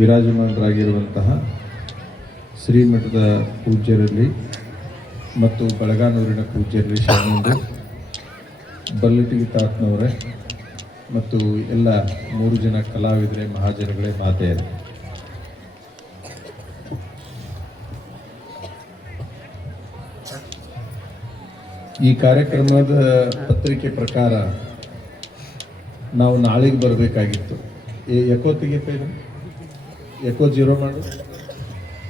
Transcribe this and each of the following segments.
ವಿರಾಜಮಾನರಾಗಿರುವಂತಹ ಶ್ರೀಮಠದ ಪೂಜ್ಯರಲ್ಲಿ ಮತ್ತು ಬಳಗಾನೂರಿನ ಪೂಜ್ಯರಲ್ಲಿ ಶಾಮಿಂದು ಬಲ್ಲಟಿಗಿ ತಾತನವರೇ ಮತ್ತು ಎಲ್ಲ 3 ಜನ ಕಲಾವಿದರೇ ಮಹಾಜನಗಳೇ ಮಾತೆಯರೇ, ಈ ಕಾರ್ಯಕ್ರಮದ ಪತ್ರಿಕೆ ಪ್ರಕಾರ ನಾವು ನಾಳೆಗೆ ಬರಬೇಕಾಗಿತ್ತು. ಎಕೋ ತೆಗಿತಾ ಎಕೋ ಜೀರೋ ಮಾಡಿ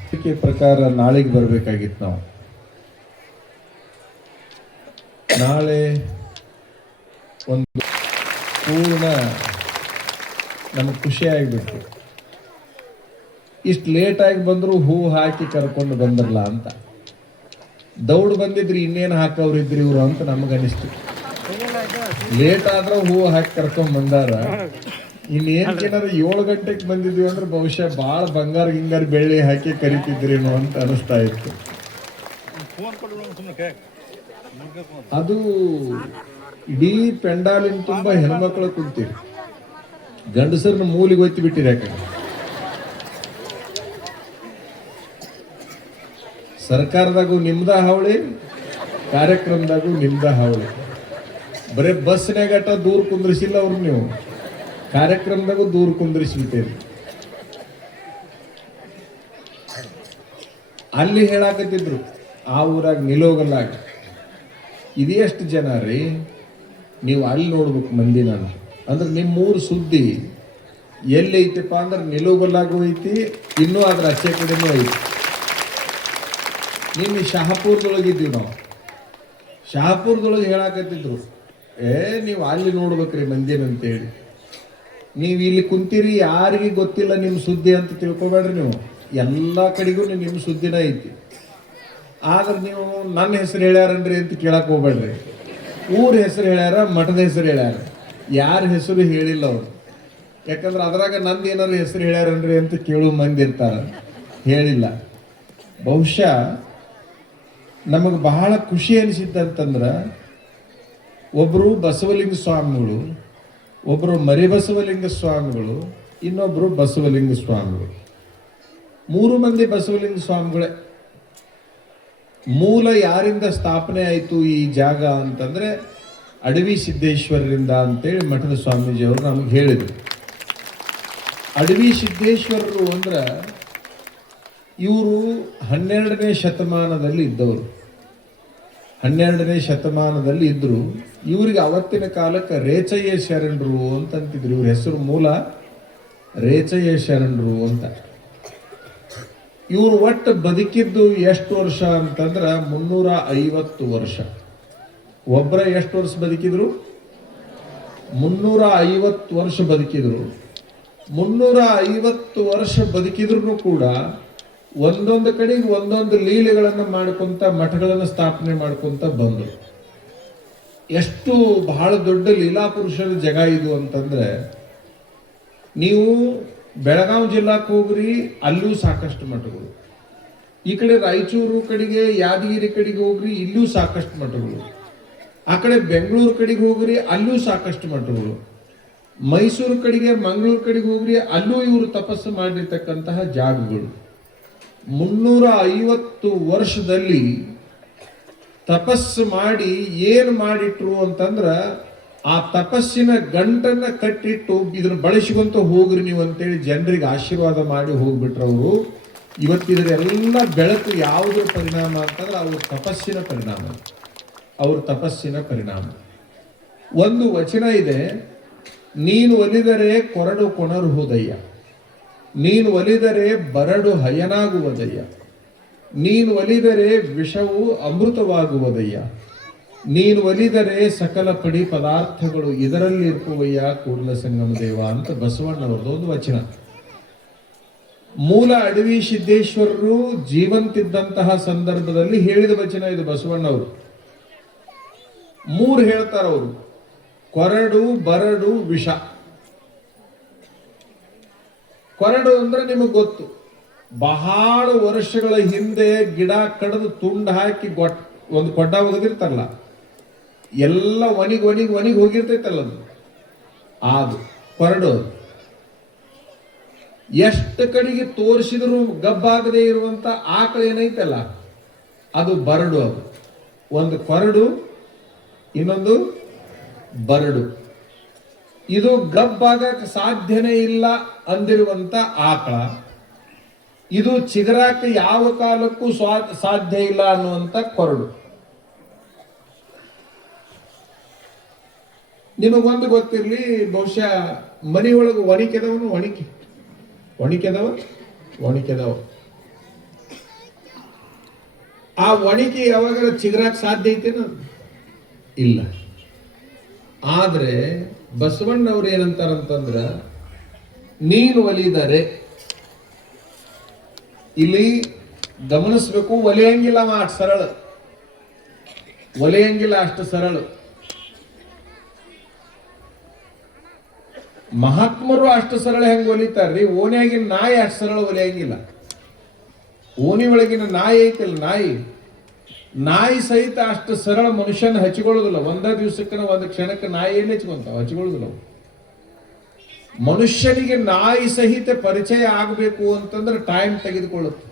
ಪತ್ರಿಕೆ ಪ್ರಕಾರ ನಾಳೆಗೆ ಬರಬೇಕಾಗಿತ್ತು. ನಾವು ನಾಳೆ ಒಂದು ಪೂರ್ಣ ನಮಗೆ ಖುಷಿ ಆಗಿಬಿಟ್ಟು, ಇಷ್ಟು ಲೇಟಾಗಿ ಬಂದರೂ ಹೂ ಹಾಕಿ ಕರ್ಕೊಂಡು ಬಂದಿರಲ್ಲ ಅಂತ. ದೌಡ್ ಬಂದಿದ್ರಿ ಇನ್ನೇನು ಹಾಕೋರಿದ್ರಿ ಇವರು ಅಂತ ನಮಗನಿಸ್ತು. ಲೇಟ್ ಆದ್ರೆ ಹೂ ಹಾಕಿ ಕರ್ಕೊಂಡ್ ಬಂದಾರ. ಇನ್ನೇನಕ್ಕೇನಾದ್ರು 7 ಗಂಟೆಗೆ ಬಂದಿದ್ವಿ ಅಂದ್ರೆ ಬಹುಶಃ ಭಾಳ ಬಂಗಾರ ಗಿಂಗಾರ ಬೆಳ್ಳಿ ಹಾಕಿ ಕರಿತಿದ್ರೇನೋ ಅಂತ ಅನಿಸ್ತಾ ಇತ್ತು. ಅದು ಇಡೀ ಪೆಂಡಾಲಿನ ತುಂಬಾ ಹೆಣ್ಮಕ್ಳು ಕುಂತೀರಿ, ಗಂಡಸರನ್ನ ಮೂಲಿಗೆ ಒತ್ತಿ ಬಿಟ್ಟಿರಿ. ಯಾಕಂದ್ರೆ ಸರ್ಕಾರದಾಗೂ ನಿಮ್ದ ಹಾವಳಿ, ಕಾರ್ಯಕ್ರಮದಾಗೂ ನಿಮ್ದ ಹಾವಳಿ. ಬರೇ ಬಸ್ನಾಗಟ ದೂರ ಕುಂದ್ರಿಸಿಲ್ಲ ಅವ್ರು, ನೀವು ಕಾರ್ಯಕ್ರಮದಾಗೂ ದೂರ ಕುಂದ್ರಿಸ್ಬಿಟ್ಟೇರಿ. ಅಲ್ಲಿ ಹೇಳಾಕತ್ತಿದ್ರು ಆ ಊರಾಗ ನಿಲೋಗಲ್ಲಾಗ ಇದೆಷ್ಟು ಜನ ರೀ, ನೀವು ಅಲ್ಲಿ ನೋಡ್ಬೇಕು ಮಂದಿ. ನಾನು ಅಂದ್ರೆ ನಿಮ್ಮೂರು ಸುದ್ದಿ ಎಲ್ಲಿ ಐತಿಪ್ಪ ಅಂದ್ರೆ ನಿಲೋಗಲ್ಲಾಗೂ ಐತಿ, ಇನ್ನೂ ಅದ್ರ ಆಚೆ ಕಡೆನೂ ಐತಿ. ನಿನ್ನೆ ಶಹಾಪುರದೊಳಗಿದ್ದೀವಿ ನಾವು. ಶಹಾಪುರದೊಳಗೆ ಹೇಳಾಕತ್ತಿದ್ರು, ನೀವು ಅಲ್ಲಿ ನೋಡ್ಬೇಕ್ರಿ ಮಂದಿನ ಅಂತೇಳಿ. ನೀವು ಇಲ್ಲಿ ಕುಂತೀರಿ, ಯಾರಿಗೆ ಗೊತ್ತಿಲ್ಲ ನಿಮ್ಮ ಸುದ್ದಿ ಅಂತ ತಿಳ್ಕೊಬೇಡ್ರಿ. ನೀವು ಎಲ್ಲ ಕಡೆಗೂ ನಿಮ್ಮ ಸುದ್ದಿನ ಐತಿ. ಆದ್ರೆ ನೀವು ನನ್ನ ಹೆಸರು ಹೇಳ್ಯಾರನ್ರಿ ಅಂತ ಕೇಳಕ್ ಹೋಗ್ಬೇಡ್ರಿ. ಊರ ಹೆಸರು ಹೇಳ್ಯಾರ, ಮಠದ ಹೆಸರು ಹೇಳ್ಯಾರ, ಯಾರ ಹೆಸರು ಹೇಳಿಲ್ಲ ಅವರು. ಯಾಕಂದ್ರೆ ಅದ್ರಾಗ ನಂದು ಏನಾದ್ರು ಹೆಸರು ಹೇಳ್ಯಾರನ್ರಿ ಅಂತ ಕೇಳೋ ಮಂದಿ ಇರ್ತಾರ, ಹೇಳಿಲ್ಲ. ಬಹುಶಃ ನಮಗೆ ಬಹಳ ಖುಷಿ ಅನಿಸಿದ್ದಂತಂದ್ರೆ, ಒಬ್ಬರು ಬಸವಲಿಂಗ ಸ್ವಾಮಿಗಳು, ಒಬ್ಬರು ಮರಿಬಸವಲಿಂಗ ಸ್ವಾಮಿಗಳು, ಇನ್ನೊಬ್ಬರು ಬಸವಲಿಂಗ ಸ್ವಾಮಿಗಳು. 3 ಮಂದಿ ಬಸವಲಿಂಗ ಸ್ವಾಮಿಗಳೇ. ಮೂಲ ಯಾರಿಂದ ಸ್ಥಾಪನೆ ಆಯಿತು ಈ ಜಾಗ ಅಂತಂದ್ರೆ ಅಡವಿ ಸಿದ್ದೇಶ್ವರರಿಂದ ಅಂತೇಳಿ ಮಠದ ಸ್ವಾಮೀಜಿಯವರು ನಮಗೆ ಹೇಳಿದರು. ಅಡವಿ ಸಿದ್ದೇಶ್ವರರು ಅಂದ್ರೆ ಇವರು 12ನೇ ಶತಮಾನದಲ್ಲಿ ಇದ್ದವರು. 12ನೇ ಶತಮಾನದಲ್ಲಿ ಇದ್ರು. ಇವರಿಗೆ ಅವತ್ತಿನ ಕಾಲಕ್ಕೆ ರೇಚಯ್ಯ ಶರಣರು ಅಂತಂತಿದ್ರು. ಇವ್ರ ಹೆಸರು ಮೂಲ ರೇಚಯ್ಯ ಶರಣರು ಅಂತ. ಇವರು ಒಟ್ಟು ಬದುಕಿದ್ದು ಎಷ್ಟು ವರ್ಷ ಅಂತಂದ್ರೆ 350 ವರ್ಷ. ಒಬ್ಬರ ಎಷ್ಟು ವರ್ಷ ಬದುಕಿದ್ರು? 350 ವರ್ಷ ಬದುಕಿದ್ರು. 350 ವರ್ಷ ಬದುಕಿದ್ರು ಕೂಡ ಒಂದೊಂದು ಕಡೆಗೆ ಒಂದೊಂದು ಲೀಲೆಗಳನ್ನು ಮಾಡ್ಕೊಂತ ಮಠಗಳನ್ನು ಸ್ಥಾಪನೆ ಮಾಡ್ಕೊಂತ ಬಂದರು. ಎಷ್ಟು ಬಹಳ ದೊಡ್ಡ ಲೀಲಾ ಪುರುಷರ ಜಗ ಇದು ಅಂತಂದ್ರೆ, ನೀವು ಬೆಳಗಾವಿ ಜಿಲ್ಲಾಕ್ಕೆ ಹೋಗ್ರಿ, ಅಲ್ಲೂ ಸಾಕಷ್ಟು ಮಠಗಳು. ಈ ಕಡೆ ರಾಯಚೂರು ಕಡೆಗೆ, ಯಾದಗಿರಿ ಕಡೆಗೆ ಹೋಗ್ರಿ, ಇಲ್ಲೂ ಸಾಕಷ್ಟು ಮಠಗಳು. ಆ ಕಡೆ ಬೆಂಗಳೂರು ಕಡೆಗೆ ಹೋಗ್ರಿ, ಅಲ್ಲೂ ಸಾಕಷ್ಟು ಮಠಗಳು. ಮೈಸೂರು ಕಡೆಗೆ, ಮಂಗಳೂರು ಕಡೆಗೆ ಹೋಗ್ರಿ, ಅಲ್ಲೂ ಇವರು ತಪಸ್ಸು ಮಾಡಿರ್ತಕ್ಕಂತಹ ಜಾಗಗಳು. 350 ವರ್ಷದಲ್ಲಿ ತಪಸ್ಸು ಮಾಡಿ ಏನು ಮಾಡಿಟ್ರು ಅಂತಂದ್ರ, ಆ ತಪಸ್ಸಿನ ಗಂಟನ್ನ ಕಟ್ಟಿಟ್ಟು ಇದನ್ನ ಬಳಸಿಕೊಂತ ಹೋಗ್ರಿ ನೀವು ಅಂತೇಳಿ ಜನರಿಗೆ ಆಶೀರ್ವಾದ ಮಾಡಿ ಹೋಗ್ಬಿಟ್ರವರು. ಇವತ್ತಿದ್ರೆಲ್ಲ ಬೆಳಕು ಯಾವುದ್ರ ಪರಿಣಾಮ ಅಂತಂದ್ರೆ ಅವ್ರ ತಪಸ್ಸಿನ ಪರಿಣಾಮ. ಅವ್ರ ತಪಸ್ಸಿನ ಪರಿಣಾಮ. ಒಂದು ವಚನ ಇದೆ, ನೀನು ಒಲಿದರೆ ಕೊರಡು ಕೊಣರುವುದಯ್ಯ, ನೀನು ಒಲಿದರೆ ಬರಡು ಹಯನಾಗುವುದಯ್ಯ, ನೀನು ಒಲಿದರೆ ವಿಷವು ಅಮೃತವಾಗುವುದಯ್ಯ, ನೀನು ಒಲಿದರೆ ಸಕಲ ಪಡಿ ಪದಾರ್ಥಗಳು ಇದರಲ್ಲಿ ಇರ್ಪುವಯ್ಯ ಕೂಡಲ ಸಂಗಮ ದೇವ ಅಂತ ಬಸವಣ್ಣವ್ರದ್ದು ಒಂದು ವಚನ. ಮೂಲ ಅಡವಿ ಸಿದ್ದೇಶ್ವರರು ಜೀವಂತಿದ್ದಂತಹ ಸಂದರ್ಭದಲ್ಲಿ ಹೇಳಿದ ವಚನ ಇದು ಬಸವಣ್ಣವರು. 3 ಹೇಳ್ತಾರ ಅವರು, ಕೊರಡು ಬರಡು ವಿಷ. ಕೊರಡು ಅಂದ್ರೆ ನಿಮಗೆ ಗೊತ್ತು, ಬಹಳ ವರ್ಷಗಳ ಹಿಂದೆ ಗಿಡ ಕಡಿದು ತುಂಡು ಹಾಕಿ ಒಂದು ಕೊಡ್ಡ ಒಗೆದಿರ್ತಾರಲ್ಲ, ಎಲ್ಲ ಒಣಗಿ ಹೋಗಿರ್ತೈತಲ್ಲ ಅದು ಕೊರಡು. ಎಷ್ಟು ಕಡೆಗೆ ತೋರಿಸಿದ್ರು ಗಬ್ಬಾಗದೇ ಇರುವಂತ ಆಕಳ ಏನೈತಲ್ಲ ಅದು ಬರಡು. ಅದು ಒಂದು ಕೊರಡು, ಇನ್ನೊಂದು ಬರಡು. ಇದು ಗಬ್ಬಾಗಕ್ಕೆ ಸಾಧ್ಯನೇ ಇಲ್ಲ ಅಂದಿರುವಂತ ಆಕಳ, ಇದು ಚಿಗರಾಕ ಯಾವ ಕಾಲಕ್ಕೂ ಸಾಧ್ಯ ಇಲ್ಲ ಅನ್ನುವಂತ ಕೊರಡು. ನಿಮಗೊಂದು ಗೊತ್ತಿರಲಿ, ಬಹುಶಃ ಮನೆಯೊಳಗೆ ಒಣಿಕೆದವನು ಒಣಿಕೆದವ ಆ ಒಣಿಕೆ ಯಾವಾಗ ಚಿಗರಾಕ ಸಾಧ್ಯ ಐತೇನ? ಇಲ್ಲ. ಆದ್ರೆ ಬಸವಣ್ಣವ್ರು ಏನಂತಾರಂತಂದ್ರ, ನೀನು ಒಲಿದರೆ, ಇಲ್ಲಿ ಗಮನಿಸ್ಬೇಕು, ಒಲೆಯಂಗಿಲ್ಲ ಅಷ್ಟು ಸರಳ, ಒಲೆಯಂಗಿಲ್ಲ ಅಷ್ಟು ಸರಳ. ಮಹಾತ್ಮರು ಅಷ್ಟು ಸರಳ ಹೆಂಗ್ ಒಲಿತಾರ್ರಿ? ಓಣಿಯಾಗಿನ ನಾಯಿ ಅಷ್ಟು ಸರಳ ಒಲೆಯಂಗಿಲ್ಲ. ಓಣಿ ಒಳಗಿನ ನಾಯಿ ಐತಿಲ್ಲ, ನಾಯಿ ಸಹಿತ ಅಷ್ಟು ಸರಳ ಮನುಷ್ಯನ ಹಚ್ಕೊಳ್ಳೋದಿಲ್ಲ. ಒಂದ ದಿವಸಕ್ಕೆ ಒಂದು ಕ್ಷಣಕ್ಕೆ ನಾಯಿ ಎಲ್ಲಿ ಹಚ್ಕೊಂತಾವ? ಹಚ್ಕೊಳ್ಳೋದಿಲ್ಲ. ಮನುಷ್ಯನಿಗೆ ನಾಯಿ ಸಹಿತ ಪರಿಚಯ ಆಗಬೇಕು ಅಂತಂದ್ರೆ ಟೈಮ್ ತೆಗೆದುಕೊಳ್ಳುತ್ತೆ.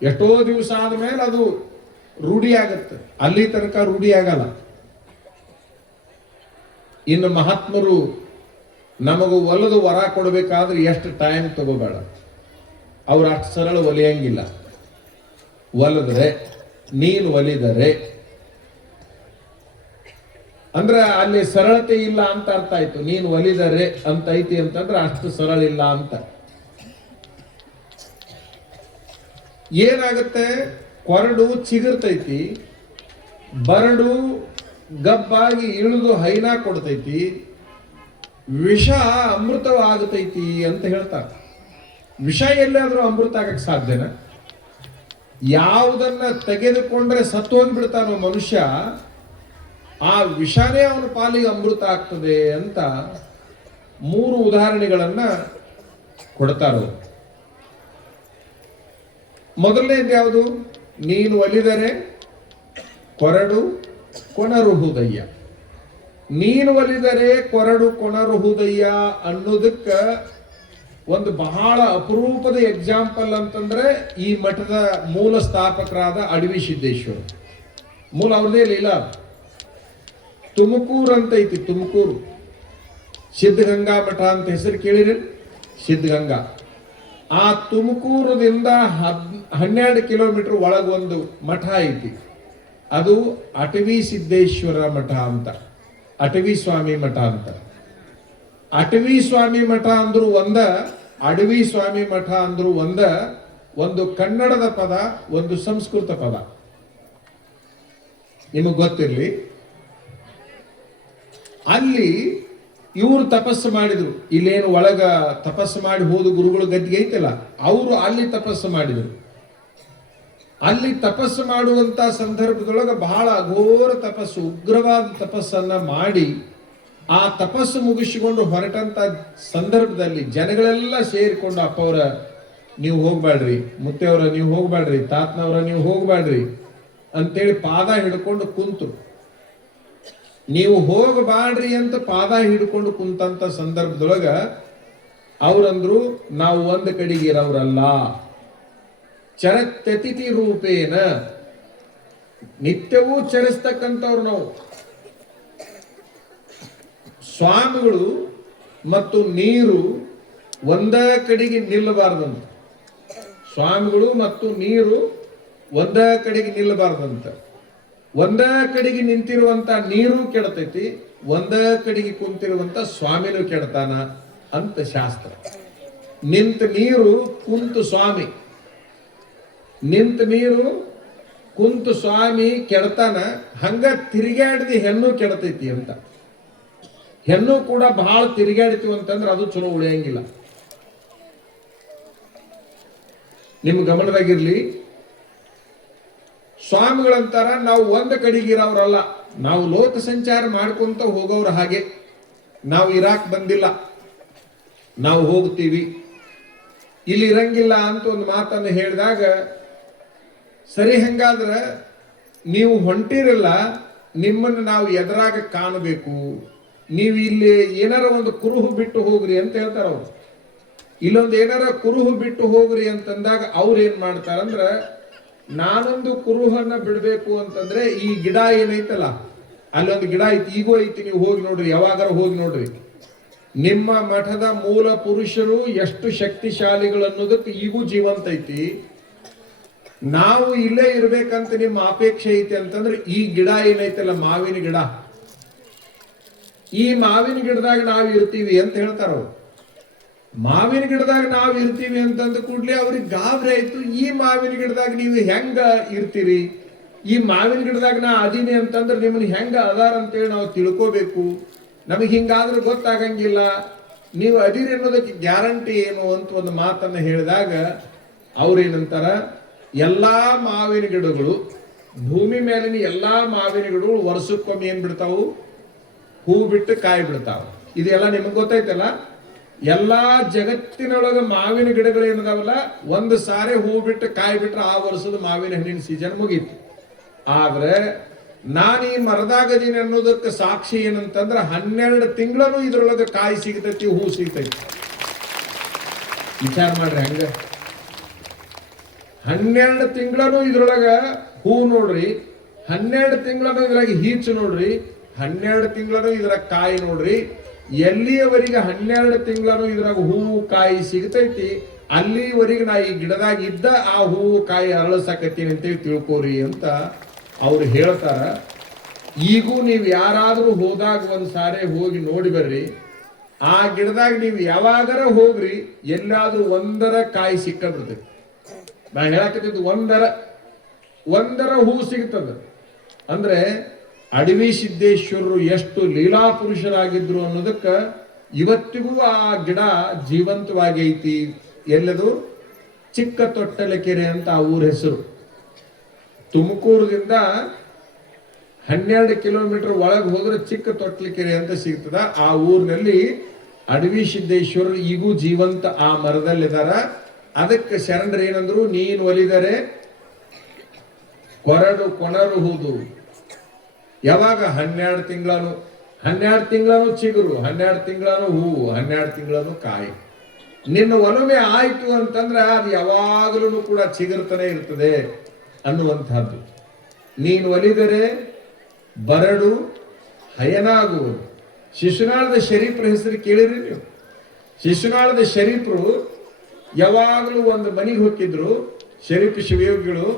ಎಷ್ಟೋ ದಿವಸ ಆದ್ಮೇಲೆ ಅದು ರೂಢಿ ಆಗತ್ತೆ, ಅಲ್ಲಿ ತನಕ ರೂಢಿ ಆಗಲ್ಲ. ಇನ್ನು ಮಹಾತ್ಮರು ನಮಗೂ ಒಲದು ವರ ಕೊಡಬೇಕಾದ್ರೆ ಎಷ್ಟು ಟೈಮ್ ತಗೋಬೇಡ, ಅವ್ರು ಅಷ್ಟು ಸರಳ ಒಲಿಯಂಗಿಲ್ಲ. ಒಲಿದ್ರೆ, ನೀನು ಒಲಿದರೆ ಅಂದ್ರೆ ಅಲ್ಲಿ ಸರಳತೆ ಇಲ್ಲ ಅಂತ ಅರ್ಥ ಆಯ್ತು. ನೀನು ಒಲಿದರೆ ಅಂತ ಐತಿ ಅಂತಂದ್ರೆ ಅಷ್ಟು ಸರಳ ಇಲ್ಲ ಅಂತ. ಏನಾಗುತ್ತೆ? ಕೊರಡು ಚಿಗುರ್ತೈತಿ, ಬರಡು ಗಬ್ಬಾಗಿ ಇಳಿದು ಹೈನ ಕೊಡ್ತೈತಿ, ವಿಷ ಅಮೃತವಾಗತೈತಿ ಅಂತ ಹೇಳ್ತಾರೆ. ವಿಷ ಎಲ್ಲಾದ್ರೂ ಅಮೃತ ಆಗಕ್ಕೆ ಸಾಧ್ಯನ? ಯಾವುದನ್ನ ತೆಗೆದುಕೊಂಡ್ರೆ ಸತ್ತು ಹೋಗ್ಬಿಡ್ತಾನೋ ಮನುಷ್ಯ, ಆ ವಿಷಾನೇ ಅವನ ಪಾಲಿಗೆ ಅಮೃತ ಆಗ್ತದೆ ಅಂತ 3 ಉದಾಹರಣೆಗಳನ್ನ ಕೊಡ್ತಾರೋ. ಮೊದಲನೇದು ಯಾವುದು? ನೀನು ಒಲಿದರೆ ಕೊರಡು ಕೊನರುಹುದಯ್ಯ. ನೀನು ಒಲಿದರೆ ಕೊರಡು ಕೊನರುಹುದಯ್ಯ ಅನ್ನೋದಕ್ಕ ಒಂದು ಬಹಳ ಅಪರೂಪದ ಎಕ್ಸಾಂಪಲ್ ಅಂತಂದ್ರೆ ಈ ಮಠದ ಮೂಲ ಸ್ಥಾಪಕರಾದ ಅಡವಿ ಸಿದ್ದೇಶ್ವರ. ಮೂಲ ಅವ್ರದೇ ಇಲ್ಲ. ತುಮಕೂರು ಅಂತ ಐತಿ, ತುಮಕೂರು ಸಿದ್ಧಗಂಗಾ ಮಠ ಅಂತ ಹೆಸರು ಕೇಳಿರಿ? ಸಿದ್ಧಗಂಗಾ. ಆ ತುಮಕೂರದಿಂದ 12 ಕಿಲೋಮೀಟರ್ ಒಳಗೊಂದು ಮಠ ಐತಿ, ಅದು ಅಟವಿ ಸಿದ್ದೇಶ್ವರ ಮಠ ಅಂತ, ಅಟವಿ ಸ್ವಾಮಿ ಮಠ ಅಂತ. ಅಟವಿ ಸ್ವಾಮಿ ಮಠ ಅಂದ್ರು ಒಂದ, ಅಡವಿ ಸ್ವಾಮಿ ಮಠ ಅಂದ್ರು ಒಂದ. ಒಂದು ಕನ್ನಡದ ಪದ, ಒಂದು ಸಂಸ್ಕೃತ ಪದ, ನಿಮಗೆ ಗೊತ್ತಿರಲಿ. ಅಲ್ಲಿ ಇವರು ತಪಸ್ಸು ಮಾಡಿದ್ರು. ಇಲ್ಲೇನು ಒಳಗ ತಪಸ್ಸು ಮಾಡಿ ಹೋದ ಗುರುಗಳು ಗದ್ದಿಗೆ ಐತಲ್ಲ, ಅವರು ಅಲ್ಲಿ ತಪಸ್ಸು ಮಾಡಿದ್ರು. ಅಲ್ಲಿ ತಪಸ್ಸು ಮಾಡುವಂತ ಸಂದರ್ಭದೊಳಗೆ ಬಹಳ ಅಘೋರ ತಪಸ್ಸು, ಉಗ್ರವಾದ ತಪಸ್ಸನ್ನ ಮಾಡಿ ಆ ತಪಸ್ಸು ಮುಗಿಸಿಕೊಂಡು ಹೊರಟಂತ ಸಂದರ್ಭದಲ್ಲಿ ಜನಗಳೆಲ್ಲ ಸೇರಿಕೊಂಡು, ಅಪ್ಪವರ ನೀವು ಹೋಗ್ಬೇಡ್ರಿ, ಮುತ್ತೆಯವರ ನೀವು ಹೋಗ್ಬೇಡ್ರಿ, ತಾತನವರ ನೀವು ಹೋಗ್ಬೇಡ್ರಿ ಅಂತೇಳಿ ಪಾದ ಹಿಡ್ಕೊಂಡು ಕುಂತು. ನೀವು ಹೋಗಬಾಡ್ರಿ ಅಂತ ಪಾದ ಹಿಡ್ಕೊಂಡು ಕುಂತಂತ ಸಂದರ್ಭದೊಳಗ ಅವ್ರಂದ್ರು, ನಾವು ಒಂದು ಕಡೆಗೆ ಇರೋರಲ್ಲ, ಚರತ್ಯತಿಥಿ ರೂಪೇನ, ನಿತ್ಯವೂ ಚರಿಸ್ತಕ್ಕಂಥವ್ರು ನಾವು. ಸ್ವಾಮಿಗಳು ಮತ್ತು ನೀರು ಒಂದ ಕಡೆಗೆ ನಿಲ್ಲಬಾರ್ದಂತ. ಸ್ವಾಮಿಗಳು ಮತ್ತು ನೀರು ಒಂದ ಕಡೆಗೆ ನಿಲ್ಲಬಾರ್ದಂತ. ಒಂದ ಕಡೆಗೆ ನಿಂತಿರುವಂತ ನೀರು ಕೆಡತೈತಿ, ಒಂದ ಕಡೆಗೆ ಕುಂತಿರುವಂತ ಸ್ವಾಮಿನೂ ಕೆಡತಾನ ಅಂತ ಶಾಸ್ತ್ರ. ನಿಂತ ನೀರು ಕುಂತು ಸ್ವಾಮಿ, ನಿಂತ ನೀರು ಕುಂತು ಸ್ವಾಮಿ ಕೆಡತಾನ. ಹಂಗ ತಿರುಗಾಡಿದ ಹೆಣ್ಣು ಕೆಡತೈತಿ ಅಂತ. ಹೆಣ್ಣು ಕೂಡ ಬಹಳ ತಿರುಗಾಡಿತೀವಿ ಅಂತಂದ್ರೆ ಅದು ಚಲೋ ಉಳಿಯಂಗಿಲ್ಲ. ನಿಮ್ ಗಮನದಾಗಿರ್ಲಿ. ಸ್ವಾಮಿಗಳಂತಾರ, ನಾವು ಒಂದ ಕಡೆಗೆ ಇರೋರಲ್ಲ, ನಾವು ಲೋಕ ಸಂಚಾರ ಮಾಡ್ಕೊಂತ ಹೋಗೋರು. ಹಾಗೆ ನಾವು ಇರಾಕ್ ಬಂದಿಲ್ಲ, ನಾವು ಹೋಗ್ತೀವಿ, ಇಲ್ಲಿ ಇರಂಗಿಲ್ಲ ಅಂತ ಒಂದು ಮಾತನ್ನು ಹೇಳಿದಾಗ, ಸರಿ ಹಂಗಾದ್ರೆ ನೀವು ಹೊಂಟಿರಲ್ಲ, ನಿಮ್ಮನ್ನು ನಾವು ಎದುರಾಗ ಕಾಣಬೇಕು, ನೀವು ಇಲ್ಲಿ ಏನಾರ ಒಂದು ಕುರುಹು ಬಿಟ್ಟು ಹೋಗ್ರಿ ಅಂತ ಹೇಳ್ತಾರ ಅವರು. ಇಲ್ಲೊಂದು ಏನಾರ ಕುರುಹು ಬಿಟ್ಟು ಹೋಗ್ರಿ ಅಂತಂದಾಗ ಅವ್ರು ಏನ್ ಮಾಡ್ತಾರಂದ್ರ, ನಾನೊಂದು ಕುರುಹನ್ನ ಬಿಡ್ಬೇಕು ಅಂತಂದ್ರೆ ಈ ಗಿಡ ಏನೈತಲ್ಲ, ಅಲ್ಲೊಂದು ಗಿಡ ಐತಿ, ಈಗೂ ಐತಿ, ನೀವು ಹೋಗಿ ನೋಡ್ರಿ, ಯಾವಾಗಾರ ಹೋಗಿ ನೋಡ್ರಿ. ನಿಮ್ಮ ಮಠದ ಮೂಲ ಪುರುಷರು ಎಷ್ಟು ಶಕ್ತಿಶಾಲಿಗಳು ಅನ್ನೋದಕ್ಕೆ ಈಗೂ ಜೀವಂತ ಐತಿ. ನಾವು ಇಲ್ಲೇ ಇರ್ಬೇಕಂತ ನಿಮ್ಮ ಅಪೇಕ್ಷೆ ಐತಿ ಅಂತಂದ್ರೆ ಈ ಗಿಡ ಏನೈತಲ್ಲ, ಮಾವಿನ ಗಿಡ, ಈ ಮಾವಿನ ಗಿಡದಾಗ ನಾವು ಇರ್ತೀವಿ ಅಂತ ಹೇಳ್ತಾರ ಅವ್ರು. ಮಾವಿನ ಗಿಡದಾಗ ನಾವು ಇರ್ತೀವಿ ಅಂತಂದ ಕೂಡ್ಲೆ ಅವ್ರಿಗೆ ಗಾಬರಿ ಆಯ್ತು. ಈ ಮಾವಿನ ಗಿಡದಾಗ ನೀವು ಹೆಂಗ ಇರ್ತೀರಿ, ಈ ಮಾವಿನ ಗಿಡದಾಗ ನಾ ಅದೀನಿ ಅಂತಂದ್ರೆ ನಿಮ್ಮನ್ನ ಹೆಂಗ ಅದಾರ ಅಂತೇಳಿ ನಾವು ತಿಳ್ಕೋಬೇಕು. ನಮಗೆ ಹಿಂಗಾದ್ರೆ ಗೊತ್ತಾಗಂಗಿಲ್ಲ, ನೀವು ಅದೀರಿ ಅನ್ನೋದಕ್ಕೆ ಗ್ಯಾರಂಟಿ ಏನು ಅಂತ ಒಂದು ಮಾತನ್ನ ಹೇಳಿದಾಗ ಅವ್ರೇನಂತಾರ, ಎಲ್ಲಾ ಮಾವಿನ ಗಿಡಗಳು, ಭೂಮಿ ಮೇಲಿನ ಎಲ್ಲಾ ಮಾವಿನ ಗಿಡಗಳು ವರ್ಷಕ್ಕೊಮ್ಮೆ ಏನ್ ಬಿಡ್ತಾವು, ಹೂ ಬಿಟ್ಟು ಕಾಯಿ ಬಿಡ್ತಾವ. ಇದೆಲ್ಲ ನಿಮಗೆ ಗೊತ್ತೈತಲ್ಲ. ಎಲ್ಲಾ ಜಗತ್ತಿನೊಳಗ ಮಾವಿನ ಗಿಡಗಳು ಏನದಾವಲ್ಲ, ಒಂದು ಸಾರಿ ಹೂ ಬಿಟ್ಟು ಕಾಯಿ ಬಿಟ್ರೆ ಆ ವರ್ಷದ ಮಾವಿನ ಹಣ್ಣಿನ ಸೀಸನ್ ಮುಗೀತು. ಆದ್ರೆ ನಾನು ಈ ಮರದಾಗದೀನಿ ಅನ್ನೋದಕ್ಕೆ ಸಾಕ್ಷಿ ಏನಂತಂದ್ರೆ 12 ತಿಂಗಳೂ ಇದ್ರೊಳಗೆ ಕಾಯಿ ಸಿಗ್ತೈತಿ, ಹೂ ಸಿಗ್ತೈತಿ. ವಿಚಾರ ಮಾಡ್ರಿ ಹಂಗ. 12 ತಿಂಗಳೂ ಇದ್ರೊಳಗ ಹೂ ನೋಡ್ರಿ, 12 ತಿಂಗಳೂ ಇದ್ರಾಗ ಹೀಚು ನೋಡ್ರಿ, 12 ತಿಂಗಳೂ ಇದ್ರಾಗ ಕಾಯಿ ನೋಡ್ರಿ. ಎಲ್ಲಿಯವರೆಗೆ 12 ತಿಂಗಳೂ ಇದ್ರಾಗ ಹೂವು ಕಾಯಿ ಸಿಗ್ತೈತಿ, ಅಲ್ಲಿವರೆಗೆ ನಾ ಈ ಗಿಡದಾಗ ಇದ್ದ ಆ ಹೂವು ಕಾಯಿ ಅರಳಸಕತ್ತೀನಿ ಅಂತೇಳಿ ತಿಳ್ಕೋರಿ ಅಂತ ಅವ್ರು ಹೇಳ್ತಾರ. ಈಗೂ ನೀವು ಯಾರಾದ್ರೂ ಹೋದಾಗ ಒಂದ್ಸಾರಿ ಹೋಗಿ ನೋಡಿ ಬರ್ರಿ. ಆ ಗಿಡದಾಗ ನೀವು ಯಾವಾಗರ ಹೋಗ್ರಿ, ಎಲ್ಲಾದ್ರೂ ಒಂದರ ಕಾಯಿ ಸಿಕ್ಕ ಬಿಡ್ತೈತಿ. ನಾ ಹೇಳಕತ್ತಿದ್ದು ಒಂದರ ಹೂ ಸಿಗ್ತದ. ಅಂದ್ರೆ ಅಡವಿ ಸಿದ್ದೇಶ್ವರರು ಎಷ್ಟು ಲೀಲಾ ಪುರುಷರಾಗಿದ್ರು ಅನ್ನೋದಕ್ಕ ಇವತ್ತಿಗೂ ಆ ಗಿಡ ಜೀವಂತವಾಗಿ ಐತಿ. ಎಲ್ಲದು ಚಿಕ್ಕ ತೊಟ್ಟಲಕೆರೆ ಅಂತ ಆ ಊರ ಹೆಸರು. ತುಮಕೂರದಿಂದ 12 ಕಿಲೋಮೀಟರ್ ಒಳಗೆ ಹೋದ್ರೆ ಚಿಕ್ಕ ತೊಟ್ಟಲಕೆರೆ ಅಂತ ಸಿಗ್ತದ. ಆ ಊರಿನಲ್ಲಿ ಅಡವಿ ಸಿದ್ದೇಶ್ವರರು ಈಗೂ ಜೀವಂತ ಆ ಮರದಲ್ಲಿದಾರ. ಅದಕ್ಕೆ ಶರಣರು ಏನಂದ್ರು, ನೀನು ಒಲಿದರೆ ಕೊಣರುವುದು. ಯಾವಾಗ 12 ತಿಂಗಳನು ಚಿಗುರು, 12 ತಿಂಗಳನು ಹೂವು, 12 ತಿಂಗಳನು ಕಾಯಿ. ನಿನ್ನ ಒಲುಮೆ ಆಯ್ತು ಅಂತಂದ್ರೆ ಅದು ಯಾವಾಗಲೂ ಕೂಡ ಚಿಗುರ್ತಾನೆ ಇರ್ತದೆ ಅನ್ನುವಂಥದ್ದು. ನೀನು ಒಲಿದರೆ ಬರಡು ಹಯನಾಗುವುದು. ಶಿಶುನಾಳದ ಶರೀಫ್ರ ಹೆಸರು ಕೇಳಿರಿ ನೀವು? ಶಿಶುನಾಳದ ಶರೀಫ್ರು ಯಾವಾಗಲೂ ಒಂದು ಮನೆಗೆ ಹೋಗಿದ್ರು, ಶರೀಫ್ ಶಿವಯೋಗಿಗಳು.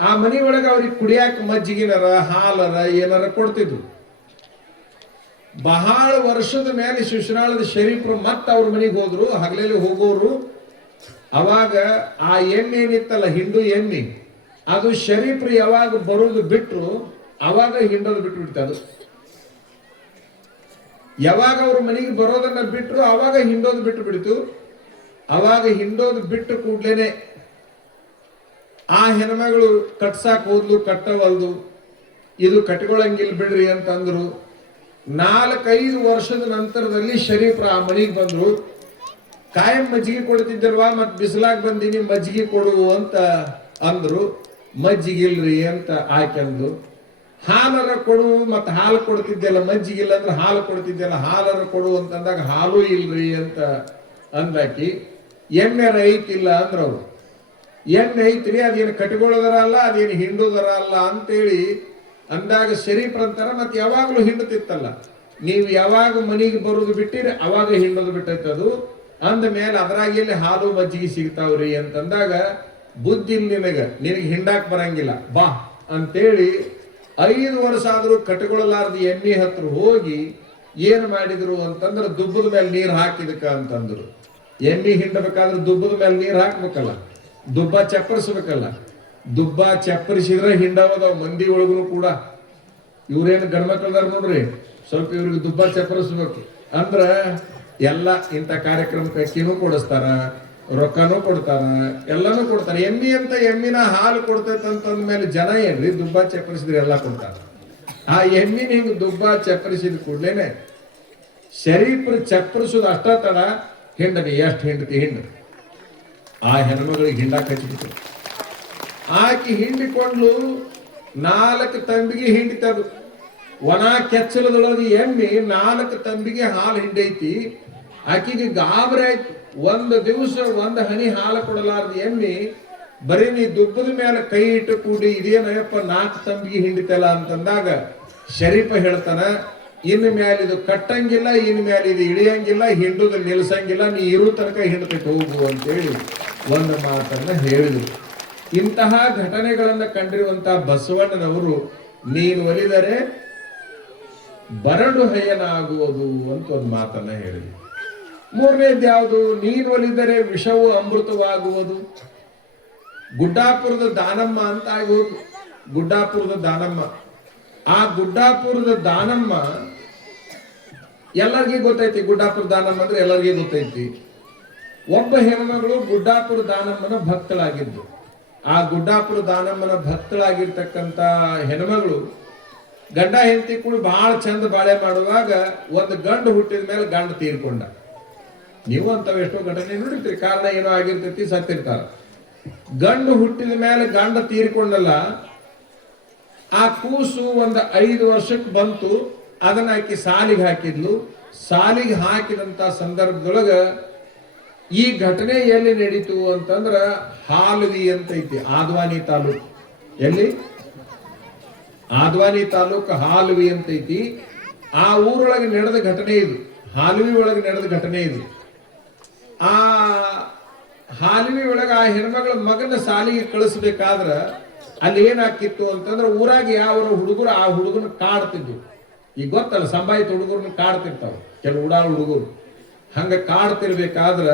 ಆ ಮನೆ ಒಳಗೆ ಅವ್ರಿಗೆ ಕುಡಿಯಾಕ ಮಜ್ಜಿಗೆನರ ಹಾಲರ ಏನಾರ ಕೊಡ್ತಿದ್ರು. ಬಹಳ ವರ್ಷದ ಮೇಲೆ ಶಿಶುನಾಳದ ಶರೀಫ್ರು ಮತ್ತೆ ಅವ್ರ ಮನೆಗೆ ಹೋದ್ರು, ಹಗಲಲ್ಲಿ ಹೋಗೋರು. ಅವಾಗ ಆ ಎಣ್ಣೆ ಏನಿತ್ತಲ್ಲ, ಹಿಂಡು ಎಣ್ಣೆ, ಅದು ಶರೀಫ್ರು ಯಾವಾಗ ಬರೋದು ಬಿಟ್ರು ಅವಾಗ ಹಿಂಡೋದು ಬಿಟ್ಟು ಬಿಡ್ತದು. ಯಾವಾಗ ಅವ್ರ ಮನೆಗೆ ಬರೋದನ್ನ ಬಿಟ್ರು ಅವಾಗ ಹಿಂಡೋದು ಬಿಟ್ಟು ಬಿಡ್ತು. ಅವಾಗ ಹಿಂಡೋದು ಬಿಟ್ಟು ಕೂಡ್ಲೇನೆ ಆ ಹೆಣ್ಮಗಳು ಕಟ್ಸಾಕ್ ಹೋದ್ಲು, ಕಟ್ಟವಲ್ದು. ಇದು ಕಟ್ಕೊಳಂಗಿಲ್ಲ ಬಿಡ್ರಿ ಅಂತಂದ್ರು. 4-5 ವರ್ಷದ ನಂತರದಲ್ಲಿ ಶರೀಫ್ರ ಆ ಮನೆಗೆ ಬಂದ್ರು. ಕಾಯಂ ಮಜ್ಜಿಗೆ ಕೊಡ್ತಿದ್ದಲ್ವಾ, ಮತ್ ಬಿಸಿಲಾಗ ಬಂದೀನಿ ಮಜ್ಜಿಗೆ ಕೊಡು ಅಂತ ಅಂದ್ರು. ಮಜ್ಜಿಗಿಲ್ರಿ ಅಂತ ಆಯ್ಕೆಂದು. ಹಾಲರ ಕೊಡು, ಮತ್ ಹಾಲು ಕೊಡ್ತಿದ್ದೆಲ್ಲ, ಮಜ್ಜಿಗಿಲ್ಲ ಅಂದ್ರೆ ಹಾಲು ಕೊಡ್ತಿದ್ದೆಲ್ಲ, ಹಾಲರ ಕೊಡು ಅಂತಂದಾಗ ಹಾಲು ಇಲ್ರಿ ಅಂತ ಅಂದಾಕಿ. ಎಣ್ಣೆ ಐತಿಲ್ಲ ಅಂದ್ರವ್ರು. ಎಣ್ಣೆ ಐತ್ರಿ, ಅದೇನು ಕಟ್ಕೊಳ್ಳೋದರ ಅಲ್ಲ, ಅದೇನು ಹಿಂಡೋದರ ಅಲ್ಲ ಅಂತೇಳಿ ಅಂದಾಗ ಶರೀಫ್ರ ಅಂತಾರ, ಮತ್ತೆ ಯಾವಾಗ್ಲೂ ಹಿಂಡುತ್ತಿತ್ತಲ್ಲ, ನೀವು ಯಾವಾಗ ಮನೆಗೆ ಬರೋದು ಬಿಟ್ಟಿರಿ ಅವಾಗ ಹಿಂಡೋದು ಬಿಟ್ಟೈತದು. ಅಂದ ಮೇಲೆ ಅದ್ರಾಗ ಎಲ್ಲಿ ಹಾಲು ಮಜ್ಜಿಗೆ ಸಿಗ್ತಾವ್ರಿ ಅಂತಂದಾಗ, ಬುದ್ಧಿ ನಿನಗೆ ಹಿಂಡಾಕ್ ಬರಂಗಿಲ್ಲ ಬಾ ಅಂತೇಳಿ 5 ವರ್ಷ ಆದ್ರೂ ಕಟ್ಕೊಳ್ಳಲಾರ್ದು ಎಣ್ಣೆ ಹತ್ರ ಹೋಗಿ ಏನ್ ಮಾಡಿದ್ರು ಅಂತಂದ್ರೆ, ದುಬ್ಬದ ಮೇಲೆ ನೀರು ಹಾಕಿದಕ್ಕ ಅಂತಂದ್ರು. ಎಣ್ಣೆ ಹಿಂಡಬೇಕಾದ್ರೆ ದುಬ್ಬದ ಮೇಲೆ ನೀರು ಹಾಕ್ಬೇಕಲ್ಲ, ದುಬ್ಬ ಚಪ್ಪರಿಸ್ಬೇಕಲ್ಲ. ದುಬ್ಬ ಚಪ್ಪರಿಸಿದ್ರೆ ಹಿಂಡವದವ್ ಮಂದಿ ಒಳಗೂ ಕೂಡ. ಇವ್ರೇನು ಗಂಡ್ಮಕ್ಳದಾರ ನೋಡ್ರಿ, ಸ್ವಲ್ಪ ಇವ್ರಿಗೆ ದುಬ್ಬ ಚಪ್ಪರಿಸ್ಬೇಕು ಅಂದ್ರ ಎಲ್ಲ ಇಂಥ ಕಾರ್ಯಕ್ರಮಕ್ಕೆ ಅಕ್ಕಿನೂ ಕೊಡಿಸ್ತಾರ, ರೊಕ್ಕನೂ ಕೊಡ್ತಾರ, ಎಲ್ಲಾನು ಕೊಡ್ತಾರ. ಎಮ್ಮಿನ ಹಾಲು ಕೊಡ್ತೈತಂತಂದ್ಮೇಲೆ ಜನ ಏನ್ರಿ ದುಬ್ಬ ಚಪ್ಪರಿಸಿದ್ರೆ ಎಲ್ಲ ಕೊಡ್ತಾರ. ಆ ಎಮ್ಮಿನ ಹಿಂಗ್ ದುಬ್ಬ ಚಪ್ಪರಿಸಿದ ಕೂಡ್ಲೇನೆ ಶರೀಫ್ರು ಚಪ್ಪರಿಸೋದು ಅಷ್ಟ ತಡ, ಹಿಂಡನಿ ಎಷ್ಟು ಹಿಂಡತಿ ಹಿಂಡ. ಆ ಹೆಣ್ಮಗಳಿಗೆ ಹಿಂಡಾಕ್ ಹಚ್ಬಿಟ್ರು. ಆಕಿ ಹಿಂಡಿಕೊಂಡ್ಲು, 4 ತಂಬಿಗೆ ಹಿಂಡಿತದು. ಒಣ ಕೆಚ್ಚಲದೊಳಗೆ ಎಮ್ಮಿ 4 ತಂಬಿಗೆ ಹಾಲು ಹಿಂಡೈತಿ. ಆಕಿಗೆ ಗಾಬರಿ ಆಯ್ತು. ಒಂದು ದಿವಸ ಒಂದು ಹನಿ ಹಾಲು ಕೊಡಲಾರ್ದ ಎಮ್ಮಿ ಬರೀ ನೀ ದುಬ್ಬದ ಮೇಲೆ ಕೈ ಇಟ್ಟು ಕೂಡಿ ಇದೇನಯ್ಯಪ್ಪ 4 ತಂಬಿಗೆ ಹಿಂಡಿತಲ್ಲ ಅಂತಂದಾಗ ಶರೀಫ ಹೇಳ್ತಾನ, ಇನ್ನು ಮ್ಯಾಲ ಇದು ಕಟ್ಟಂಗಿಲ್ಲ, ಇನ್ನು ಮ್ಯಾಲ ಇದು ಇಳಿಯಂಗಿಲ್ಲ, ಹಿಂಡುದು ನಿಲ್ಸಂಗಿಲ್ಲ, ನೀ ಇರೋ ತನಕ ಹಿಂಡ್ತೈತೆ ಹೋಗು ಅಂತೇಳಿ ಒಂದು ಮಾತನ್ನ ಹೇಳಿದ್ರು. ಇಂತಹ ಘಟನೆಗಳನ್ನ ಕಂಡಿರುವಂತಹ ಬಸವಣ್ಣನವರು ನೀನು ಒಲಿದರೆ ಬರಡು ಹಯ್ಯನಾಗುವುದು ಅಂತ ಒಂದು ಮಾತನ್ನ ಹೇಳಿದ್ರು. ಮೂರನೇದು ಯಾವುದು? ನೀನು ಒಲಿದರೆ ವಿಷವು ಅಮೃತವಾಗುವುದು. ಗುಡ್ಡಾಪುರದ ದಾನಮ್ಮ ಅಂತ ಆಗೋದು. ಗುಡ್ಡಾಪುರದ ದಾನಮ್ಮ, ಆ ಗುಡ್ಡಾಪುರದ ದಾನಮ್ಮ ಎಲ್ಲರಿಗೂ ಗೊತ್ತೈತಿ. ಗುಡ್ಡಾಪುರ ದಾನಮ್ಮ ಅಂದ್ರೆ ಎಲ್ಲರಿಗೂ ಗೊತ್ತೈತಿ. ಒಬ್ಬ ಹೆಣ್ಮಗಳು ಗುಡ್ಡಾಪುರ ದಾನಮ್ಮನ ಭಕ್ತಳಾಗಿದ್ದು. ಆ ಗುಡ್ಡಾಪುರ ದಾನಮ್ಮನ ಭಕ್ತಳಾಗಿರ್ತಕ್ಕಂಥ ಹೆಣ್ಮಗಳು ಗಂಡ ಹೆಂಡತಿ ಕೂಡ ಬಹಳ ಚಂದ ಬಾಳೆ ಮಾಡುವಾಗ ಒಂದು ಗಂಡು ಹುಟ್ಟಿದ ಮೇಲೆ ಗಂಡ ತೀರ್ಕೊಂಡ. ನೀವು ಅಂತವ್ ಎಷ್ಟೋ ಘಟನೆ ನೋಡಿರ್ತೀರಿ. ಕಾರಣ ಏನೋ ಆಗಿರ್ತೈತಿ, ಸತ್ತಿರ್ತಾರ. ಗಂಡು ಹುಟ್ಟಿದ ಮೇಲೆ ಗಂಡ ತೀರ್ಕೊಂಡಲ್ಲ, ಆ ಕೂಸು ಒಂದು 5 ವರ್ಷಕ್ಕೆ ಬಂತು. ಅದನ್ನ ಆಕಿ ಸಾಲಿಗೆ ಹಾಕಿದ್ಲು. ಸಾಲಿಗೆ ಹಾಕಿದಂತ ಸಂದರ್ಭದೊಳಗ ಈ ಘಟನೆ ಎಲ್ಲಿ ನಡೀತು ಅಂತಂದ್ರ ಹಾಲ್ವಿ ಅಂತ ಐತಿ, ಆದ್ವಾನಿ ತಾಲೂಕು. ಎಲ್ಲಿ? ಆದ್ವಾನಿ ತಾಲೂಕು ಹಾಲ್ವಿ ಅಂತ ಐತಿ. ಆ ಊರೊಳಗೆ ನಡೆದ ಘಟನೆ ಇದು. ಹಾಲ್ವಿ ಒಳಗೆ ನಡೆದ ಘಟನೆ ಇದು. ಆ ಹಾಲ್ವಿ ಒಳಗೆ ಆ ಹೆಣ್ಮಗಳ ಮಗನ ಸಾಲಿಗೆ ಕಳಿಸ್ಬೇಕಾದ್ರ ಅಲ್ಲಿ ಏನಾಕಿತ್ತು ಅಂತಂದ್ರೆ ಊರಾಗ ಯಾವ ಹುಡುಗರು ಆ ಹುಡುಗನ ಕಾಡ್ತಿದ್ವು. ಈಗ ಗೊತ್ತಲ್ಲ, ಸಂಬಾಯಿತ ಹುಡುಗರನ್ನ ಕಾಡ್ತಿರ್ತಾವ ಕೆಲವು ಉಡಾಳ ಹುಡುಗರು. ಹಂಗ ಕಾಡ್ತಿರ್ಬೇಕಾದ್ರ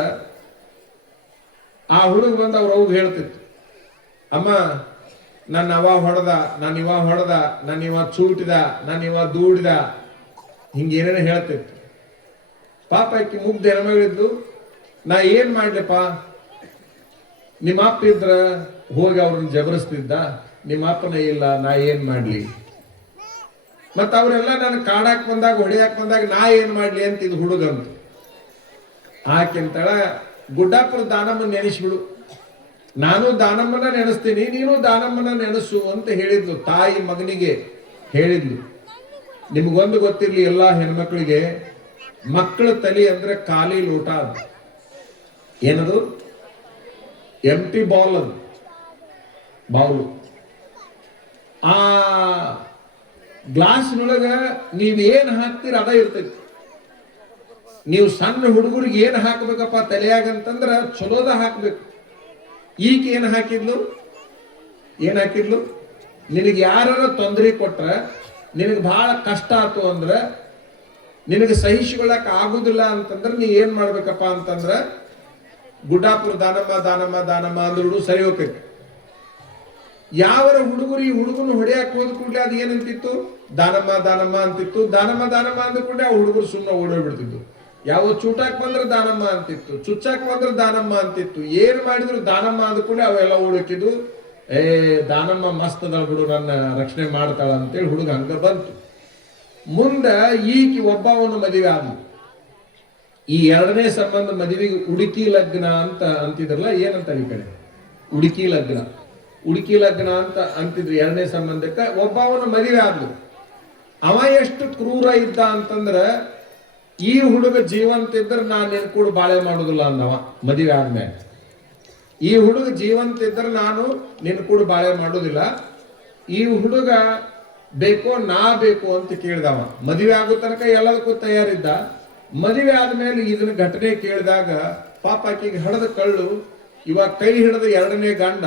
ಆ ಹುಡುಗ ಬಂದು ಅವ್ರ ಅವ್ಗೆ ಹೇಳ್ತಿತ್ತು, ಅಮ್ಮ ನನ್ನ ಅವ ಹೊಡೆದ, ನಾನು ಇವ ಹೊಡೆದ, ನಾನು ಇವ ಚೂಟಿದ, ನಾನು ಇವ ದೂಡಿದ, ಹಿಂಗೇನೇನು ಹೇಳ್ತಿತ್ತು. ಪಾಪ ಆಕಿ ಮುಗ್ಧ ಹೆಣ್ಮಗಳಿದ್ದು, ನಾ ಏನ್ ಮಾಡ್ಲಪ್ಪ, ನಿಮ್ಮ ಅಪ್ಪ ಇದ್ರ ಹೋಗಿ ಅವ್ರನ್ನ ಜಬರಿಸ್ತಿದ್ದ, ನಿಮ್ಮ ಅಪ್ಪನ ಇಲ್ಲ, ನಾ ಏನ್ ಮಾಡ್ಲಿ? ಮತ್ತ ಅವರೆಲ್ಲ ನಾನು ಕಾಡಾಕ್ ಬಂದಾಗ ಹೊಡೆಯಾಕ್ ಬಂದಾಗ ನಾ ಏನ್ ಮಾಡ್ಲಿ ಅಂತ ಇದು ಹುಡುಗಂತ. ಆಕೆಂತಳ ಗುಡ್ಡಾಪುರ ದಾನಮ್ಮನ ನೆನೆಸ್ಬಿಡು, ನಾನು ದಾನಮ್ಮನ ನೆನೆಸ್ತೀನಿ, ನೀನು ದಾನಮ್ಮನ ನೆನೆಸು ಅಂತ ಹೇಳಿದ್ಲು. ತಾಯಿ ಮಗನಿಗೆ ಹೇಳಿದ್ಲು. ನಿಮ್ಗೊಂದು ಗೊತ್ತಿರ್ಲಿ, ಎಲ್ಲಾ ಹೆಣ್ಮಕ್ಳಿಗೆ, ಮಕ್ಕಳ ತಲೆ ಅಂದ್ರೆ ಖಾಲಿ ಲೋಟ ಅದು. ಏನದು? ಎಂಟಿ ಬಾಲ್ ಅದು, ಬೌಲು. ಆ ಗ್ಲಾಸ್ನೊಳಗ ನೀವೇನ್ ಹಾಕ್ತೀರ ಅದ ಇರ್ತೈತಿ. ನೀವು ಸಣ್ಣ ಹುಡುಗರಿಗೆ ಏನ್ ಹಾಕ್ಬೇಕಪ್ಪ ತಲೆಯಾಗಂತಂದ್ರ ಚಲೋದ ಹಾಕ್ಬೇಕು. ಈಗ ಏನ್ ಹಾಕಿದ್ಲು? ನಿನಗೆ ಯಾರ ತೊಂದರೆ ಕೊಟ್ರ, ನಿನಗೆ ಬಹಳ ಕಷ್ಟ ಆಯ್ತು ಅಂದ್ರ, ನಿನಗೆ ಸಹಿಸಿಕೊಳ್ಳಕ್ ಆಗುದಿಲ್ಲ ಅಂತಂದ್ರೆ ನೀ ಏನ್ ಮಾಡ್ಬೇಕಪ್ಪ ಅಂತಂದ್ರ ಗುಡ್ಡಾಪುರ ದಾನಮ್ಮ ದಾನಮ್ಮ ದಾನಮ್ಮ ಅಂದ್ರು ಸರಿ ಹೋಗ್ತೈತಿ. ಯಾವರ ಹುಡುಗರು ಈ ಹುಡುಗನು ಹೊಡೆಯಕ್ ಹೋದ ಕೂಡಲೇ ಅದು ಏನಂತಿತ್ತು? ದಾನಮ್ಮ ದಾನಮ್ಮ ಅಂತಿತ್ತು. ದಾನಮ್ಮ ದಾನಮ್ಮ ಅಂದ ಕೂಡಲೇ ಆ ಹುಡುಗರು ಸುಮ್ಮನೆ ಓಡೋಗ್ಬಿಡ್ತಿತ್ತು. ಯಾವ ಚೂಟಾಕ್ ಬಂದ್ರೆ ದಾನಮ್ಮ ಅಂತಿತ್ತು, ಚುಚ್ಚಾಕ್ ಬಂದ್ರೆ ದಾನಮ್ಮ ಅಂತಿತ್ತು. ಏನ್ ಮಾಡಿದ್ರು ದಾನಮ್ಮ ಅಂದ ಕೂಡಲೇ ಅವೆಲ್ಲ ಓಡೋಕಿದ್ದು. ದಾನಮ್ಮ ಮಸ್ತ್ ಅದ ಬಿಡು, ನನ್ನ ರಕ್ಷಣೆ ಮಾಡ್ತಾಳ ಅಂತೇಳಿ ಹುಡುಗ ಹಂಗ ಬಂತು. ಮುಂದ ಈಕಿ ಒಬ್ಬವನು ಮದುವೆ ಆದ್ಲು. ಈ ಎರಡನೇ ಸಂಬಂಧ ಮದುವೆಗೆ ಉಡುಕಿ ಲಗ್ನ ಅಂತ ಅಂತಿದ್ರಲ್ಲ, ಏನಂತ ಈ ಕಡೆ ಉಡುಕಿ ಲಗ್ನ ಅಂತ ಅಂತಿದ್ರು. ಎರಡನೇ ಸಂಬಂಧಕ್ಕೆ ಒಬ್ಬವನ ಮದುವೆ ಆದ್ಲು. ಅವ ಎಷ್ಟು ಕ್ರೂರ ಇದ್ದ ಅಂತಂದ್ರ, ಈ ಹುಡುಗ ಜೀವಂತ ಇದ್ರೆ ನಾನು ನಿನ್ ಕೂಡ ಬಾಳೆ ಮಾಡುದಿಲ್ಲ ಅಂದವ ಮದುವೆ ಆದ್ಮೇಲೆ. ಈ ಹುಡುಗ ಜೀವಂತ ಇದ್ರೆ ನಾನು ನಿನ್ ಕೂಡ ಬಾಳೆ ಮಾಡುದಿಲ್ಲ, ಈ ಹುಡುಗ ಬೇಕೋ ನಾ ಬೇಕು ಅಂತ ಕೇಳಿದವ. ಮದುವೆ ಆಗೋ ತನಕ ಎಲ್ಲದಕ್ಕೂ ತಯಾರಿದ್ದ. ಮದುವೆ ಆದ್ಮೇಲೆ ಇದನ್ನ ಘಟನೆ ಕೇಳಿದಾಗ ಪಾಪ ಆಕಿಗೆ ಹಡದ ಕಳ್ಳು, ಇವಾಗ ಕೈ ಹಿಡದ ಎರಡನೇ ಗಂಡ,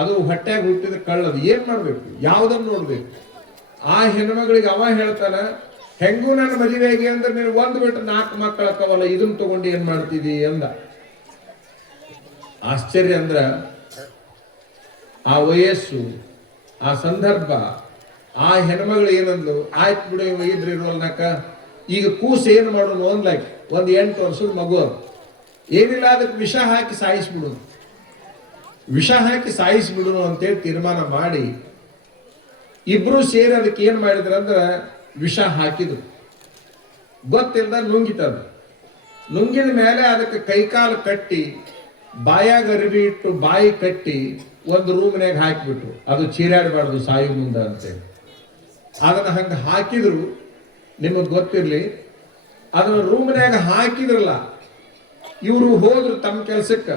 ಅದು ಹೊಟ್ಟ್ಯಾಗ ಹುಟ್ಟಿದ ಕಳ್ಳದು. ಏನ್ ಮಾಡ್ಬೇಕು? ಯಾವ್ದನ್ನ ನೋಡ್ಬೇಕು? ಆ ಹೆಣ್ಮಗಳಿಗೆ ಅವ ಹೇಳ್ತಾನ, ಹೆಂಗೂ ನನ್ನ ಮದುವೆಗೆ ಅಂದ್ರೆ ನೀನು ಒಂದ್ ಬಿಟ್ಟು 4 ಮಕ್ಕಳಕ್ಕವಲ್ಲ, ಇದನ್ನ ತಗೊಂಡು ಏನ್ ಮಾಡ್ತಿದಿ ಅಂದ. ಆಶ್ಚರ್ಯ ಅಂದ್ರ ಆ ವಯಸ್ಸು, ಆ ಸಂದರ್ಭ, ಆ ಹೆಣ್ಮಗಳು ಏನಂದ್ಲು, ಆಯ್ತು ಬಿಡು ಇದ್ರ ಇರೋಲ್ನಕ, ಈಗ ಕೂಸು ಏನ್ ಮಾಡೋನು ಅನ್ಲಾಕಿ. 8 ವರ್ಷದ ಮಗು ಅದು. ಏನಿಲ್ಲ, ಅದಕ್ಕೆ ವಿಷ ಹಾಕಿ ಸಾಯಿಸ್ಬಿಡುನು ಅಂತೇಳಿ ತೀರ್ಮಾನ ಮಾಡಿ ಇಬ್ರು ಸೇರಿ ಅದಕ್ಕೆ ಏನ್ ಮಾಡಿದ್ರಂದ್ರ ವಿಷ ಹಾಕಿದ್ರು. ಗೊತ್ತಿಲ್ಲದ ನುಂಗಿತದ. ನುಂಗಿದ ಮೇಲೆ ಅದಕ್ಕೆ ಕೈಕಾಲು ಕಟ್ಟಿ, ಬಾಯಾಗ ಅರಿವಿ ಇಟ್ಟು ಬಾಯಿ ಕಟ್ಟಿ ಒಂದು ರೂಮ್ನ್ಯಾಗ ಹಾಕಿಬಿಟ್ರು. ಅದು ಚೀರಾಡಬಾರ್ದು ಸಾಯು ಮುಂದ ಅಂತೇಳಿ. ಅದನ್ನ ಹಂಗ ಹಾಕಿದ್ರು. ನಿಮಗ್ ಗೊತ್ತಿರ್ಲಿ, ಅದನ್ನ ರೂಮ್ನ್ಯಾಗ ಹಾಕಿದ್ರಲ್ಲ, ಇವರು ಹೋದ್ರು ತಮ್ಮ ಕೆಲ್ಸಕ್ಕೆ.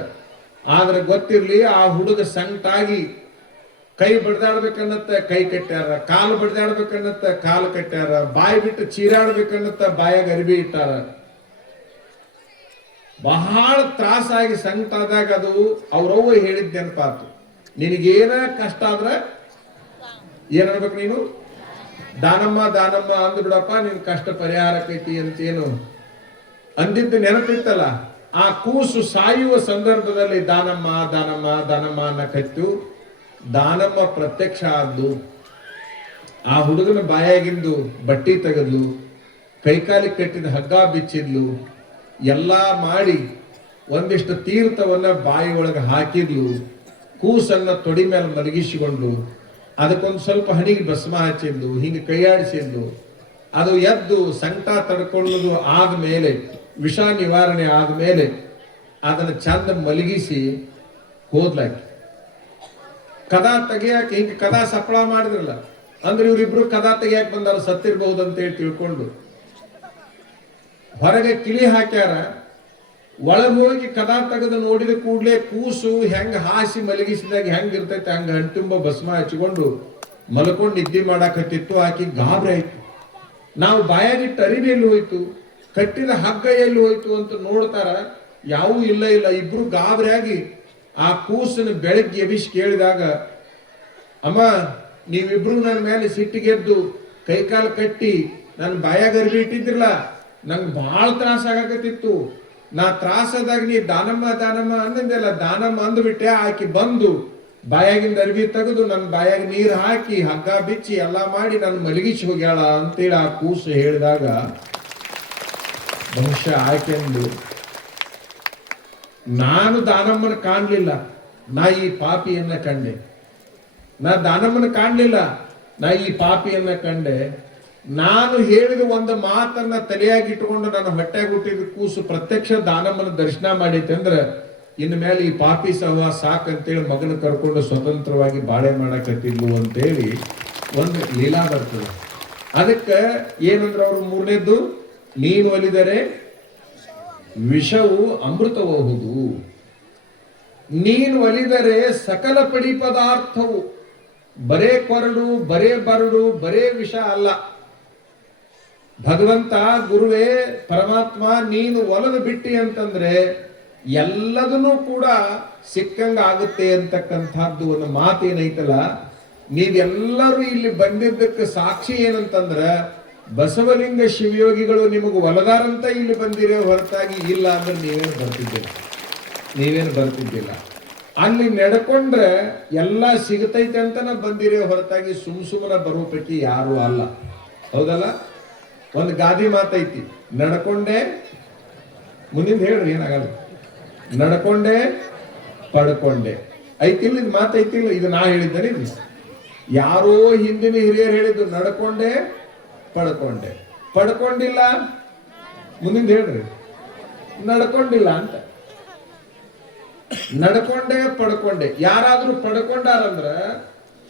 ಆದ್ರೆ ಗೊತ್ತಿರ್ಲಿ, ಆ ಹುಡುಗ ಸಂಕಟಾಗಿ ಕೈ ಬಡ್ದಾಡ್ಬೇಕನ್ನತ್ತ ಕೈ ಕಟ್ಟ್ಯಾರ, ಕಾಲು ಬಡ್ದಾಡ್ಬೇಕನ್ನತ್ತ ಕಾಲು ಕಟ್ಟ್ಯಾರ, ಬಾಯಿ ಬಿಟ್ಟು ಚೀರಾಡ್ಬೇಕನ್ನತ್ತ ಬಾಯಾಗ ಅರಿವಿ ಇಟ್ಟಾರ. ಬಹಳ ತ್ರಾಸಾಗಿ ಸಂಕಟ ಆದಾಗ ಅದು ಅವ್ರವ್ವ ಹೇಳಿದ್ ನೆನಪಾತು, ನಿನಗೇನ ಕಷ್ಟ ಆದ್ರ ಏನ್ಬೇಕು ನೀನು ದಾನಮ್ಮ ದಾನಮ್ಮ ಅಂದ್ ಬಿಡಪ್ಪ, ನಿನ್ ಕಷ್ಟ ಪರಿಹಾರಕ್ಕೈತಿ ಅಂತೇನು ಅಂದಿದ್ದು ನೆನಪಿತ್ತಲ್ಲ. ಆ ಕೂಸು ಸಾಯುವ ಸಂದರ್ಭದಲ್ಲಿ ದಾನಮ್ಮ ದಾನಮ್ಮ ದಾನಮ್ಮ ಅನ್ನಕತ್ತು. ದಾನಮ್ಮ ಪ್ರತ್ಯಕ್ಷ ಆದ್ಲು. ಆ ಹುಡುಗನ ಬಾಯಾಗಿಂದು ಬಟ್ಟಿ ತೆಗೆದ್ಲು, ಕೈಕಾಲಿಗೆ ಕಟ್ಟಿದ ಹಗ್ಗ ಬಿಚ್ಚಿದ್ಲು, ಎಲ್ಲ ಮಾಡಿ ಒಂದಿಷ್ಟು ತೀರ್ಥವನ್ನ ಬಾಯಿ ಒಳಗೆ ಹಾಕಿದ್ಲು. ಕೂಸನ್ನ ತೊಡಿ ಮೇಲೆ ಮಲಗಿಸಿಕೊಂಡು ಅದಕ್ಕೊಂದು ಸ್ವಲ್ಪ ಹಣಿಗೆ ಭಸ್ಮ ಹಚ್ಚಿದ್ಲು, ಹಿಂಗೆ ಕೈಯಾಡಿಸಿದ್ಲು. ಅದು ಎದ್ದು ಸಂಕಟ ತಡ್ಕೊಳ್ಳೋದು ಆದ್ಮೇಲೆ, ವಿಷ ನಿವಾರಣೆ ಆದ್ಮೇಲೆ ಅದನ್ನು ಚಂದ ಮಲಗಿಸಿ ಹೋದ್ಲಾಕಿ. ಕದಾ ತೆಗಿಯಾಕೆ ಹಿಂಗೆ ಕದಾ ಸಪ್ಪಳ ಮಾಡಿದ್ರಲ್ಲ, ಅಂದ್ರೆ ಇವರಿಬ್ರು ಕದಾ ತೆಗಿಯಾಕೆ ಬಂದಾರ, ಸತ್ತಿರ್ಬಹುದು ಅಂತೇಳಿ ತಿಳ್ಕೊಂಡು ಹೊರಗೆ ಕಿಳಿ ಹಾಕ್ಯಾರ. ಒಳಗೆ ಹೋಗಿ ಕದಾ ತೆಗೆದು ನೋಡಿದ ಕೂಡಲೇ ಕೂಸು ಹೆಂಗ ಹಾಸಿ ಮಲಗಿಸಿದಾಗ ಹೆಂಗ ಇರ್ತೈತೆ ಹಂಗ ಹಣ್ತುಂಬ ಭಸ್ಮ ಹಚ್ಕೊಂಡು ಮಲ್ಕೊಂಡು ನಿದ್ದೆ ಮಾಡಾಕತ್ತಿತ್ತು. ಆಕಿ ಗಾಬರಿ ಆಯ್ತು. ನಾವು ಬಾಯಾಗಿಟ್ಟು ಅರಿವಿ ಎಲ್ಲಿ ಹೋಯ್ತು, ಕಟ್ಟಿದ ಹಗ್ಗ ಎಲ್ಲಿ ಹೋಯ್ತು ಅಂತ ನೋಡ್ತಾರ, ಯಾವೂ ಇಲ್ಲ. ಇಬ್ರು ಗಾಬರಿಯಾಗಿ ಆ ಕೂಸನ್ನು ಬೆಳಗ್ಗೆ ಎಬಿಸಿ ಕೇಳಿದಾಗ, ಅಮ್ಮ ನೀವಿಬ್ರು ನನ್ನ ಮೇಲೆ ಸಿಟ್ಟಿಗೆದ್ದು ಕೈಕಾಲು ಕಟ್ಟಿ ನನ್ನ ಬಾಯಾಗ ಅರಿವಿ ಇಟ್ಟಿದ್ರಲ್ಲ, ನಂಗೆ ಬಹಳ ತ್ರಾಸ ಆಗಾಕತ್ತಿತ್ತು. ನಾ ತ್ರಾಸದಾಗ ನೀ ದಾನಮ್ಮ ದಾನಮ್ಮ ಅಂದಿದ್ದೆಲ್ಲ, ದಾನಮ್ಮ ಅಂದ್ಬಿಟ್ಟೆ. ಆಕಿ ಬಂದು ಬಾಯಾಗಿಂದ ಅರಿವಿ ತೆಗೆದು ನನ್ನ ಬಾಯಾಗ ನೀರು ಹಾಕಿ ಹಗ್ಗ ಬಿಚ್ಚಿ ಎಲ್ಲ ಮಾಡಿ ನನ್ನ ಮಲಗಿಸಿ ಹೋಗ್ಯಾಳ ಅಂತೇಳಿ ಆ ಕೂಸು ಹೇಳಿದಾಗ, ಬಹುಶಃ ಆಕೆಂದು ನಾನು ದಾನಮ್ಮನ ಕಾಣಲಿಲ್ಲ, ನಾ ಈ ಪಾಪಿಯನ್ನ ಕಂಡೆ. ನಾ ದಾನಮ್ಮನ ಕಾಣಲಿಲ್ಲ, ನಾ ಈ ಪಾಪಿಯನ್ನ ಕಂಡೆ. ನಾನು ಹೇಳಿದ ಒಂದು ಮಾತನ್ನ ತಲೆಯಾಗಿಟ್ಟುಕೊಂಡು ನನ್ನ ಹೊಟ್ಟೆಗೆ ಹುಟ್ಟಿದ ಕೂಸು ಪ್ರತ್ಯಕ್ಷ ದಾನಮ್ಮನ ದರ್ಶನ ಮಾಡೈತೆ ಅಂದ್ರೆ ಇನ್ನು ಮೇಲೆ ಈ ಪಾಪಿ ಸಹವಾಸ ಸಾಕಂತೇಳಿ ಮಗನ ಕರ್ಕೊಂಡು ಸ್ವತಂತ್ರವಾಗಿ ಬಾಳೆ ಮಾಡಕತ್ತಿದ್ಲು ಅಂತೇಳಿ ಒಂದು ಲೀಲಾ ಬರ್ತದೆ. ಅದಕ್ಕೆ ಏನಂದ್ರೆ ಅವರು ಮೂರನೇದ್ದು, ನೀನು ಒಲಿದರೆ ವಿಷವು ಅಮೃತಬಹುದು, ನೀನು ಒಲಿದರೆ ಸಕಲ ಪಡಿ ಪದಾರ್ಥವು, ಬರೇ ಕೊರಡು ಬರೇ ಬರಡು ಬರೇ ವಿಷ ಅಲ್ಲ. ಭಗವಂತ ಗುರುವೇ ಪರಮಾತ್ಮ ನೀನು ಒಲದು ಬಿಟ್ಟಿ ಅಂತಂದ್ರೆ ಎಲ್ಲದನ್ನೂ ಕೂಡ ಸಿಕ್ಕಂಗ ಆಗುತ್ತೆ ಅಂತಕ್ಕಂಥದ್ದು ಒಂದು ಮಾತೇನೈತಲ್ಲ. ನೀವೆಲ್ಲರೂ ಇಲ್ಲಿ ಬಂದಿದ್ದಕ್ಕೆ ಸಾಕ್ಷಿ ಏನಂತಂದ್ರ ಬಸವಲಿಂಗ ಶಿವಯೋಗಿಗಳು ನಿಮಗೆ ಒಲದಾರಂತ ಇಲ್ಲಿ ಬಂದಿರೋ ಹೊರತಾಗಿ ಇಲ್ಲ ಅಂದ್ರೆ ನೀವೇನು ಬರ್ತಿದ್ದಿಲ್ಲ. ಅಲ್ಲಿ ನಡ್ಕೊಂಡ್ರೆ ಎಲ್ಲ ಸಿಗತೈತೆ ಅಂತನ ಬಂದಿರೋ ಹೊರತಾಗಿ ಸುಮ್ಮನೆ ಬರೋ ಪೈಕಿ ಯಾರು ಅಲ್ಲ. ಹೌದಲ್ಲ? ಒಂದು ಗಾದಿ ಮಾತೈತಿ, ನಡ್ಕೊಂಡೆ ಮುಂದಿನ ಹೇಳ್ರಿ ಏನಾಗಲ್ಲ, ನಡ್ಕೊಂಡೆ ಪಡ್ಕೊಂಡೆ ಐತಿಲ್ಲ. ಇದು ಮಾತೈತಿಲ್ಲ, ಇದು ನಾ ಹೇಳಿದ್ದೇನೆ. ಇದು ಯಾರೋ ಹಿಂದಿನ ಹಿರಿಯರು ಹೇಳಿದ್ದು, ನಡ್ಕೊಂಡೆ ಪಡ್ಕೊಂಡೆ. ಪಡ್ಕೊಂಡಿಲ್ಲ ಮುಂದಿನ ಹೇಳ್ರಿ, ನಡ್ಕೊಂಡಿಲ್ಲ ಅಂತ. ನಡ್ಕೊಂಡೆ ಪಡ್ಕೊಂಡೆ. ಯಾರಾದ್ರೂ ಪಡ್ಕೊಂಡಾರಂದ್ರ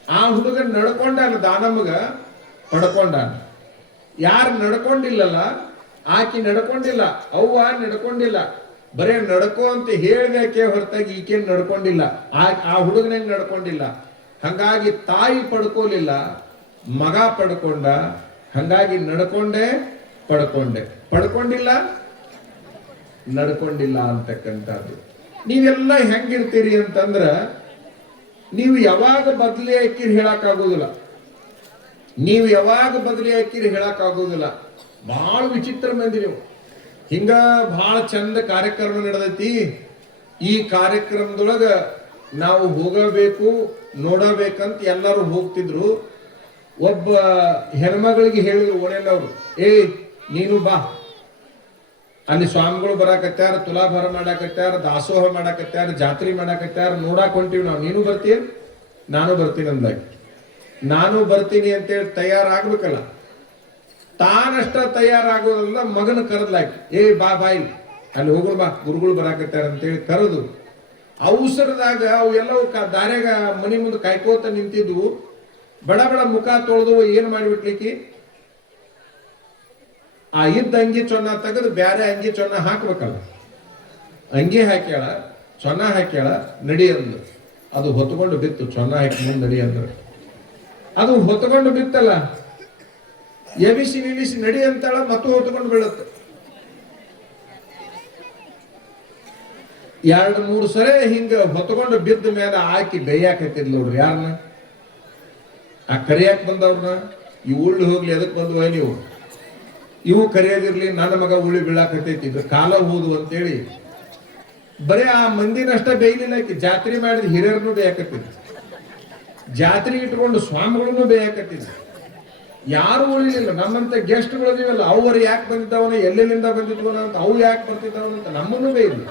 ಆ ಹುಡುಗ ನಡ್ಕೊಂಡಾನ, ದಾನಮ್ಮಗ ಪಡ್ಕೊಂಡಾನ. ಯಾರು ನಡ್ಕೊಂಡಿಲ್ಲಲ್ಲ ಆಕಿ ನಡ್ಕೊಂಡಿಲ್ಲ, ಅವ್ವ ನಡ್ಕೊಂಡಿಲ್ಲ, ಬರೇ ನಡ್ಕೋ ಅಂತ ಹೇಳ್ಬೇಕೆ ಹೊರತಾಗಿ ಈಕೇನ್ ನಡ್ಕೊಂಡಿಲ್ಲ. ಆ ಹುಡುಗನ ನಡ್ಕೊಂಡಿಲ್ಲ. ಹಂಗಾಗಿ ತಾಯಿ ಪಡ್ಕೋಲಿಲ್ಲ, ಮಗ ಪಡ್ಕೊಂಡ. ಹಂಗಾಗಿ ನಡ್ಕೊಂಡೆ ಪಡ್ಕೊಂಡೆ, ಪಡ್ಕೊಂಡಿಲ್ಲ ನಡ್ಕೊಂಡಿಲ್ಲ ಅಂತಕ್ಕಂಥದ್ದು. ನೀವೆಲ್ಲ ಹೆಂಗಿರ್ತೀರಿ ಅಂತಂದ್ರ ನೀವು ಯಾವಾಗ ಬದಲಿ ಹಾಕಿರಿ ಹೇಳಕ್ ಆಗೋದಿಲ್ಲ. ನೀವು ಯಾವಾಗ ಬದಲಿ ಹಾಕಿರಿ ಹೇಳಕ್ ಆಗೋದಿಲ್ಲ. ಬಹಳ ವಿಚಿತ್ರ ಮಂದಿ ನೀವು. ಹಿಂಗ ಬಹಳ ಚಂದ ಕಾರ್ಯಕ್ರಮ ನಡೆದೈತಿ. ಈ ಕಾರ್ಯಕ್ರಮದೊಳಗ ನಾವು ಹೋಗಬೇಕು ನೋಡಬೇಕಂತ ಎಲ್ಲರೂ ಹೋಗ್ತಿದ್ರು. ಒಬ್ಬ ಹೆಣ್ಮಗಳಿಗೆ ಹೇಳಿದ್ರು ಓಣೆನವ್ರು, ನೀನು ಬಾ, ಅಲ್ಲಿ ಸ್ವಾಮಿಗಳು ಬರಾಕತ್ಯಾರ, ತುಲಾಭಾರ ಮಾಡಾಕತ್ಯಾರ, ದಾಸೋಹ ಮಾಡಾಕತ್ಯಾರ, ಜಾತ್ರೆ ಮಾಡಾಕತ್ಯಾರ, ನೋಡಾಕ್ ಹೊಂಟೀವಿ ನಾವು, ನೀನು ಬರ್ತೀಯ ನಾನು ಬರ್ತೀನಿ ಅಂದಾಗ. ನಾನು ಬರ್ತೀನಿ ಅಂತೇಳಿ ತಯಾರಾಗ್ಬೇಕಲ್ಲ. ತಾನಷ್ಟ ತಯಾರಾಗೋದಲ್ಲ, ಮಗನ ಕರೆದ್ಲಾಕಿ, ಬಾ ಬಾಯಿ ಅಲ್ಲಿ ಹೋಗೋಣ ಬಾ, ಗುರುಗಳು ಬರಾಕತ್ಯಾರ ಅಂತೇಳಿ ಕರೆದು ಅವಸರದಾಗ ಅವು ಎಲ್ಲವೂ ದಾರ್ಯಾಗ ಮನಿ ಮುಂದೆ ಕಾಯ್ಕೋತ ನಿಂತಿದ್ವು. ಬಡ ಬಡ ಮುಖ ತೊಳೆದು ಏನ್ ಮಾಡಿಬಿಟ್ಲಿಕ್ಕಿ, ಆ ಇದ್ದ ಅಂಗಿ ಚೊನ್ನ ತೆಗೆದು ಬ್ಯಾರೆ ಅಂಗಿ ಚೊನ್ನ ಹಾಕ್ಬೇಕಲ್ಲ. ಅಂಗಿ ಹಾಕ್ಯಾಳ, ಚೊನ್ನ ಹಾಕ್ಯಾಳ, ನಡಿ ಅಂದ್ಲು. ಅದು ಹೊತ್ಕೊಂಡು ಬಿತ್ತು. ಚೊನ್ನ ಹಾಕಿ ಮುಂದೆ ನಡಿ ಅಂದ್ರೆ ಅದು ಹೊತ್ಕೊಂಡು ಬಿತ್ತಲ್ಲ, ಎಬಿಸಿ ನಿಲ್ಲಿಸಿ ನಡಿ ಅಂತಾಳ, ಮತ್ತು ಹೊತ್ಕೊಂಡು ಬೀಳುತ್ತೆ. 2-3 ಸರಿ ಹಿಂಗ ಹೊತ್ಕೊಂಡು ಬಿದ್ದ ಮೇಲೆ ಹಾಕಿ ಬೇಯಾಕತ್ತಿದ್ ನೋಡ್ರಿ. ಯಾರನ್ನ? ಆ ಕರಿಯಾಕ್ ಬಂದವ್ರನ್ನ. ಇವು ಉಳ್ಳಿ ಹೋಗ್ಲಿ, ಎದಕ್ ಬಂದ್ವ ನೀವು? ಇವು ಕರಿಯೋದಿರ್ಲಿ, ನನ್ನ ಮಗ ಉಳ್ಳಿ ಬೀಳಾಕತ್ತೈತಿ, ಇದು ಕಾಲ ಹೋದು ಅಂತೇಳಿ ಬರೀ ಆ ಮಂದಿನಷ್ಟ ಬೇಯಲಿಲ್ಲ. ಜಾತ್ರೆ ಮಾಡಿದ ಹಿರಿಯರನ್ನು ಬೇಯಾಕತ್ತಿದ್ರು, ಜಾತ್ರೆ ಇಟ್ಕೊಂಡು ಸ್ವಾಮಿಗಳನ್ನು ಬೇಯಾಕತ್ತಿದ್ರು. ಯಾರು ಉಳಿಲಿಲ್ಲ. ನಮ್ಮಂತ ಗೆಸ್ಟ್ಗಳಿದೀವಲ್ಲ, ಅವ್ರು ಯಾಕೆ ಬಂದಿದ್ದವನ, ಎಲ್ಲೆಲ್ಲಿಂದ ಬಂದಿದ್ವನ ಅಂತ, ಅವು ಯಾಕೆ ಬರ್ತಿದ್ದವನಂತ ನಮ್ಮನ್ನು ಬೇಯಿದ್ಲು.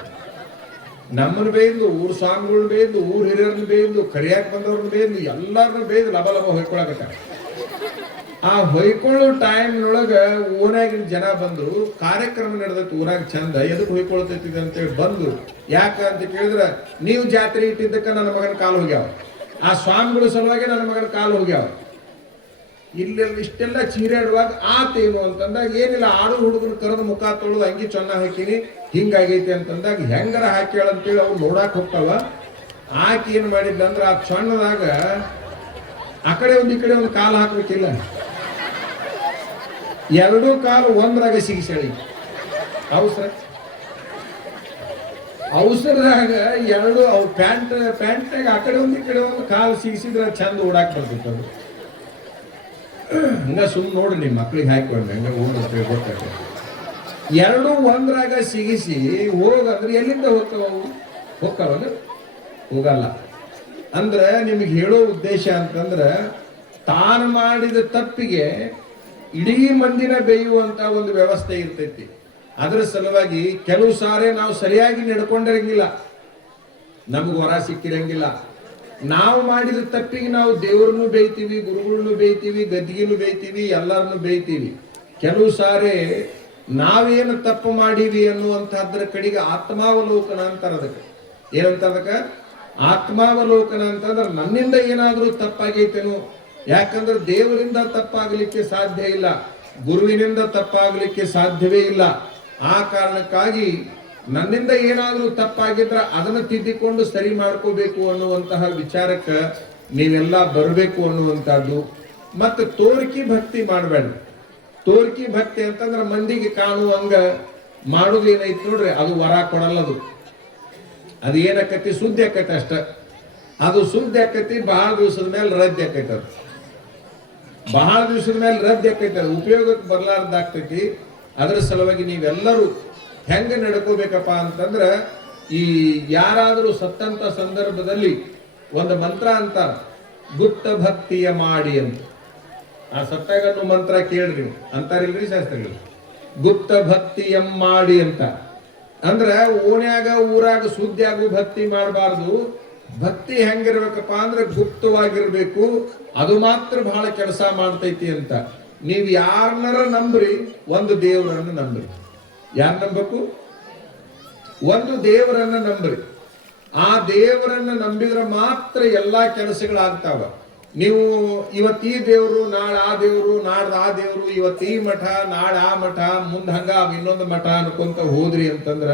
ನಮ್ಮನ್ನು ಬೇಯ್ದು, ಊರ್ ಸ್ವಾಮಿಗಳನ್ನ ಬೇಯ್ದು, ಊರ್ ಹಿರಿಯರನ್ನ ಬೇಯ್ದು, ಕರಿಯಾಕ್ ಬಂದವ್ರನ್ನ ಬೇಯ್ದು, ಎಲ್ಲಾರನ್ನ ಬೇಯ್ದು ಲಬ ಲಬ ಹೊಯ್ಕೊಳಕತ್ತ. ಆ ಹೊಯ್ಕೊಳ್ಳೋ ಟೈಮ್ನೊಳಗ ಊರಾಗಿನ ಜನ ಬಂದ್ರು. ಕಾರ್ಯಕ್ರಮ ನಡೆದೈತಿ ಊರಾಗ ಚಂದ, ಎದಕ್ ಹೊಯ್ಕೊಳ್ತೈತಿ ಅಂತೇಳಿ ಬಂದು. ಯಾಕ ಅಂತ ಕೇಳಿದ್ರ, ನೀವು ಜಾತ್ರೆ ಇಟ್ಟಿದ್ದಕ್ಕ ನನ್ನ ಮಗನ ಕಾಲು ಹೋಗ್ಯಾವ, ಆ ಸ್ವಾಮಿಗಳ ಸಲುವಾಗಿ ನನ್ನ ಮಗನ ಕಾಲು ಹೋಗ್ಯಾವ. ಇಲ್ಲಿ ಇಷ್ಟೆಲ್ಲ ಚೀರಾಡುವಾಗ ಆತೇನು ಅಂತಂದಾಗ, ಏನಿಲ್ಲ, ಆಡು ಹುಡುಗರು ಕರೆದು ಮುಖ ತೊಳೆದು ಅಂಗಿ ಚೊನ್ನ ಹಾಕಿನಿ, ಹಿಂಗಾಗೈತಿ ಅಂತಂದಾಗ ಹೆಂಗಾರ ಹಾಕ್ಯಾಳ ಅಂತೇಳಿ ಅವ್ರು ನೋಡಾಕ್ ಹೋಗ್ತಾವ. ಆಕೆ ಏನ್ ಮಾಡಿದ್ಲಂದ್ರ, ಆ ಚೊನ್ನದಾಗ ಆ ಕಡೆ ಒಂದು ಈ ಕಡೆ ಒಂದು ಕಾಲು ಹಾಕ್ಬೇಕಿಲ್ಲ, 2 ಕಾಲು ಒಂದ್ರಾಗ ಸಿಗಿಸಳಿ. ಅವಸರದಾಗ 2 ಅವು ಪ್ಯಾಂಟ್ನಾಗ ಆ ಕಡೆ ಒಂದು ಈ ಕಡೆ ಒಂದು ಕಾಲು ಸಿಗಿಸಿದ್ರೆ ಚಂದ ಓಡಾಕ್ ಬರ್ತಿತ್ತು. ಅದು ಹಂಗ ಸುಮ್ ನೋಡಿ ನಿಮ್ಮ ಮಕ್ಳಿಗೆ ಹಾಕೊಂಡು ಹಂಗ ಹೋಗ್ತೇವೆ ಗೊತ್ತಾಗ್ತದೆ. 2 ಒಂದ್ರಾಗ ಸಿಗಿಸಿ ಹೋಗಂದ್ರೆ ಎಲ್ಲಿಂದ ಹೋಗ್ತಾವಲ್ಲ, ಹೋಗಲ್ಲ. ಅಂದ್ರೆ ನಿಮಗೆ ಹೇಳೋ ಉದ್ದೇಶ ಅಂತಂದ್ರ, ತಾನು ಮಾಡಿದ ತಪ್ಪಿಗೆ ಇಡೀ ಮಂದಿನ ಬೇಯುವಂತ ಒಂದು ವ್ಯವಸ್ಥೆ ಇರ್ತೈತಿ. ಅದರ ಸಲುವಾಗಿ ಕೆಲವು ಸಾರಿ ನಾವು ಸರಿಯಾಗಿ ನಡ್ಕೊಂಡಿರಂಗಿಲ್ಲ, ನಮ್ಗೆ ವರ ಸಿಕ್ಕಿರಂಗಿಲ್ಲ. ನಾವು ಮಾಡಿದ ತಪ್ಪಿಗೆ ನಾವು ದೇವ್ರನ್ನು ಬೇಯ್ತೀವಿ, ಗುರುಗಳನ್ನು ಬೇಯ್ತೀವಿ, ಗದ್ದಿಗೆನು ಬೇಯ್ತೀವಿ, ಎಲ್ಲರನ್ನು ಬೇಯ್ತೀವಿ. ಕೆಲವು ಸಾರಿ ನಾವೇನು ತಪ್ಪು ಮಾಡೀವಿ ಅನ್ನುವಂಥದ್ರ ಕಡೆಗೆ ಆತ್ಮಾವಲೋಕನ ಅಂತಾರ. ಅದಕ್ಕೆ ಏನಂತಾರ? ಅದಕ್ಕೆ ಆತ್ಮಾವಲೋಕನ ಅಂತಂದ್ರೆ, ನನ್ನಿಂದ ಏನಾದ್ರೂ ತಪ್ಪಾಗೈತೇನೋ. ಯಾಕಂದ್ರೆ ದೇವರಿಂದ ತಪ್ಪಾಗಲಿಕ್ಕೆ ಸಾಧ್ಯ ಇಲ್ಲ, ಗುರುವಿನಿಂದ ತಪ್ಪಾಗಲಿಕ್ಕೆ ಸಾಧ್ಯವೇ ಇಲ್ಲ. ಆ ಕಾರಣಕ್ಕಾಗಿ ನನ್ನಿಂದ ಏನಾದ್ರೂ ತಪ್ಪಾಗಿದ್ರೆ ಅದನ್ನು ತಿದ್ದಿಕೊಂಡು ಸರಿ ಮಾಡ್ಕೋಬೇಕು ಅನ್ನುವಂತಹ ವಿಚಾರಕ್ಕೆ ನೀವೆಲ್ಲ ಬರಬೇಕು ಅನ್ನುವಂಥದ್ದು. ಮತ್ತೆ ತೋರಿಕೆ ಭಕ್ತಿ ಮಾಡಬೇಡ. ತೋರಿಕೆ ಭಕ್ತಿ ಅಂತಂದ್ರೆ ಮಂದಿಗೆ ಕಾಣುವಂಗ ಮಾಡೋದು ಏನೈತಿ ನೋಡ್ರಿ, ಅದು ವರ ಕೊಡಲ್ಲದು. ಅದು ಏನಕ್ಕತಿ, ಸುದ್ದಿ ಆಕತಿ ಅಷ್ಟ. ಅದು ಸುದ್ದಿ ಆಕತಿ, ಬಹಳ ದಿವಸದ ಮೇಲೆ ರದ್ದಿ ಆಕೈತಿ. ಅದು ಬಹಳ ದಿವಸದ ಮೇಲೆ ರದ್ದಿ ಆಕೈತಿ, ಅದು ಉಪಯೋಗಕ್ಕೆ ಬರ್ಲಾರ್ದಾಗ್ತೈತಿ. ಅದರ ಸಲುವಾಗಿ ನೀವೆಲ್ಲರೂ ಹೆಂಗ ನಡ್ಕೋಬೇಕಪ್ಪ ಅಂತಂದ್ರ, ಈ ಯಾರಾದರೂ ಸತ್ತಂತ ಸಂದರ್ಭದಲ್ಲಿ ಒಂದು ಮಂತ್ರ ಅಂತಾರ, ಗುಪ್ತ ಭಕ್ತಿಯ ಮಾಡಿ ಅಂತ. ಆ ಸತ್ತಾಗನ್ನು ಮಂತ್ರ ಕೇಳ್ರಿ ಅಂತಾರಿಲ್ರಿ ಶಾಸ್ತ್ರಗಳು, ಗುಪ್ತ ಭಕ್ತಿಯ ಮಾಡಿ ಅಂತ. ಅಂದ್ರ ಓಣ್ಯಾಗ ಊರಾಗ ಸುದ್ದಿ ಆಗು ಭಕ್ತಿ ಮಾಡಬಾರ್ದು. ಭಕ್ತಿ ಹೆಂಗಿರ್ಬೇಕಪ್ಪ ಅಂದ್ರೆ ಗುಪ್ತವಾಗಿರ್ಬೇಕು, ಅದು ಮಾತ್ರ ಬಹಳ ಕೆಲಸ ಮಾಡ್ತೈತಿ ಅಂತ. ನೀವು ಯಾರನ್ನಾರ ನಂಬ್ರಿ, ಒಂದು ದೇವರನ್ನು ನಂಬ್ರಿ. ಯಾರು ನಂಬಬೇಕು? ಒಂದು ದೇವರನ್ನ ನಂಬ್ರಿ. ಆ ದೇವರನ್ನ ನಂಬಿದ್ರೆ ಮಾತ್ರ ಎಲ್ಲಾ ಕೆಲಸಗಳಾಗ್ತಾವ. ನೀವು ಇವತ್ತು ಈ ದೇವರು, ನಾಳೆ ಆ ದೇವರು, ನಾಡ್ದು ಆ ದೇವರು, ಇವತ್ತು ಈ ಮಠ, ನಾಳೆ ಆ ಮಠ, ಮುಂದೆ ಹಂಗ ಇನ್ನೊಂದು ಮಠ ಅನ್ಕೊಂತ ಹೋದ್ರಿ ಅಂತಂದ್ರ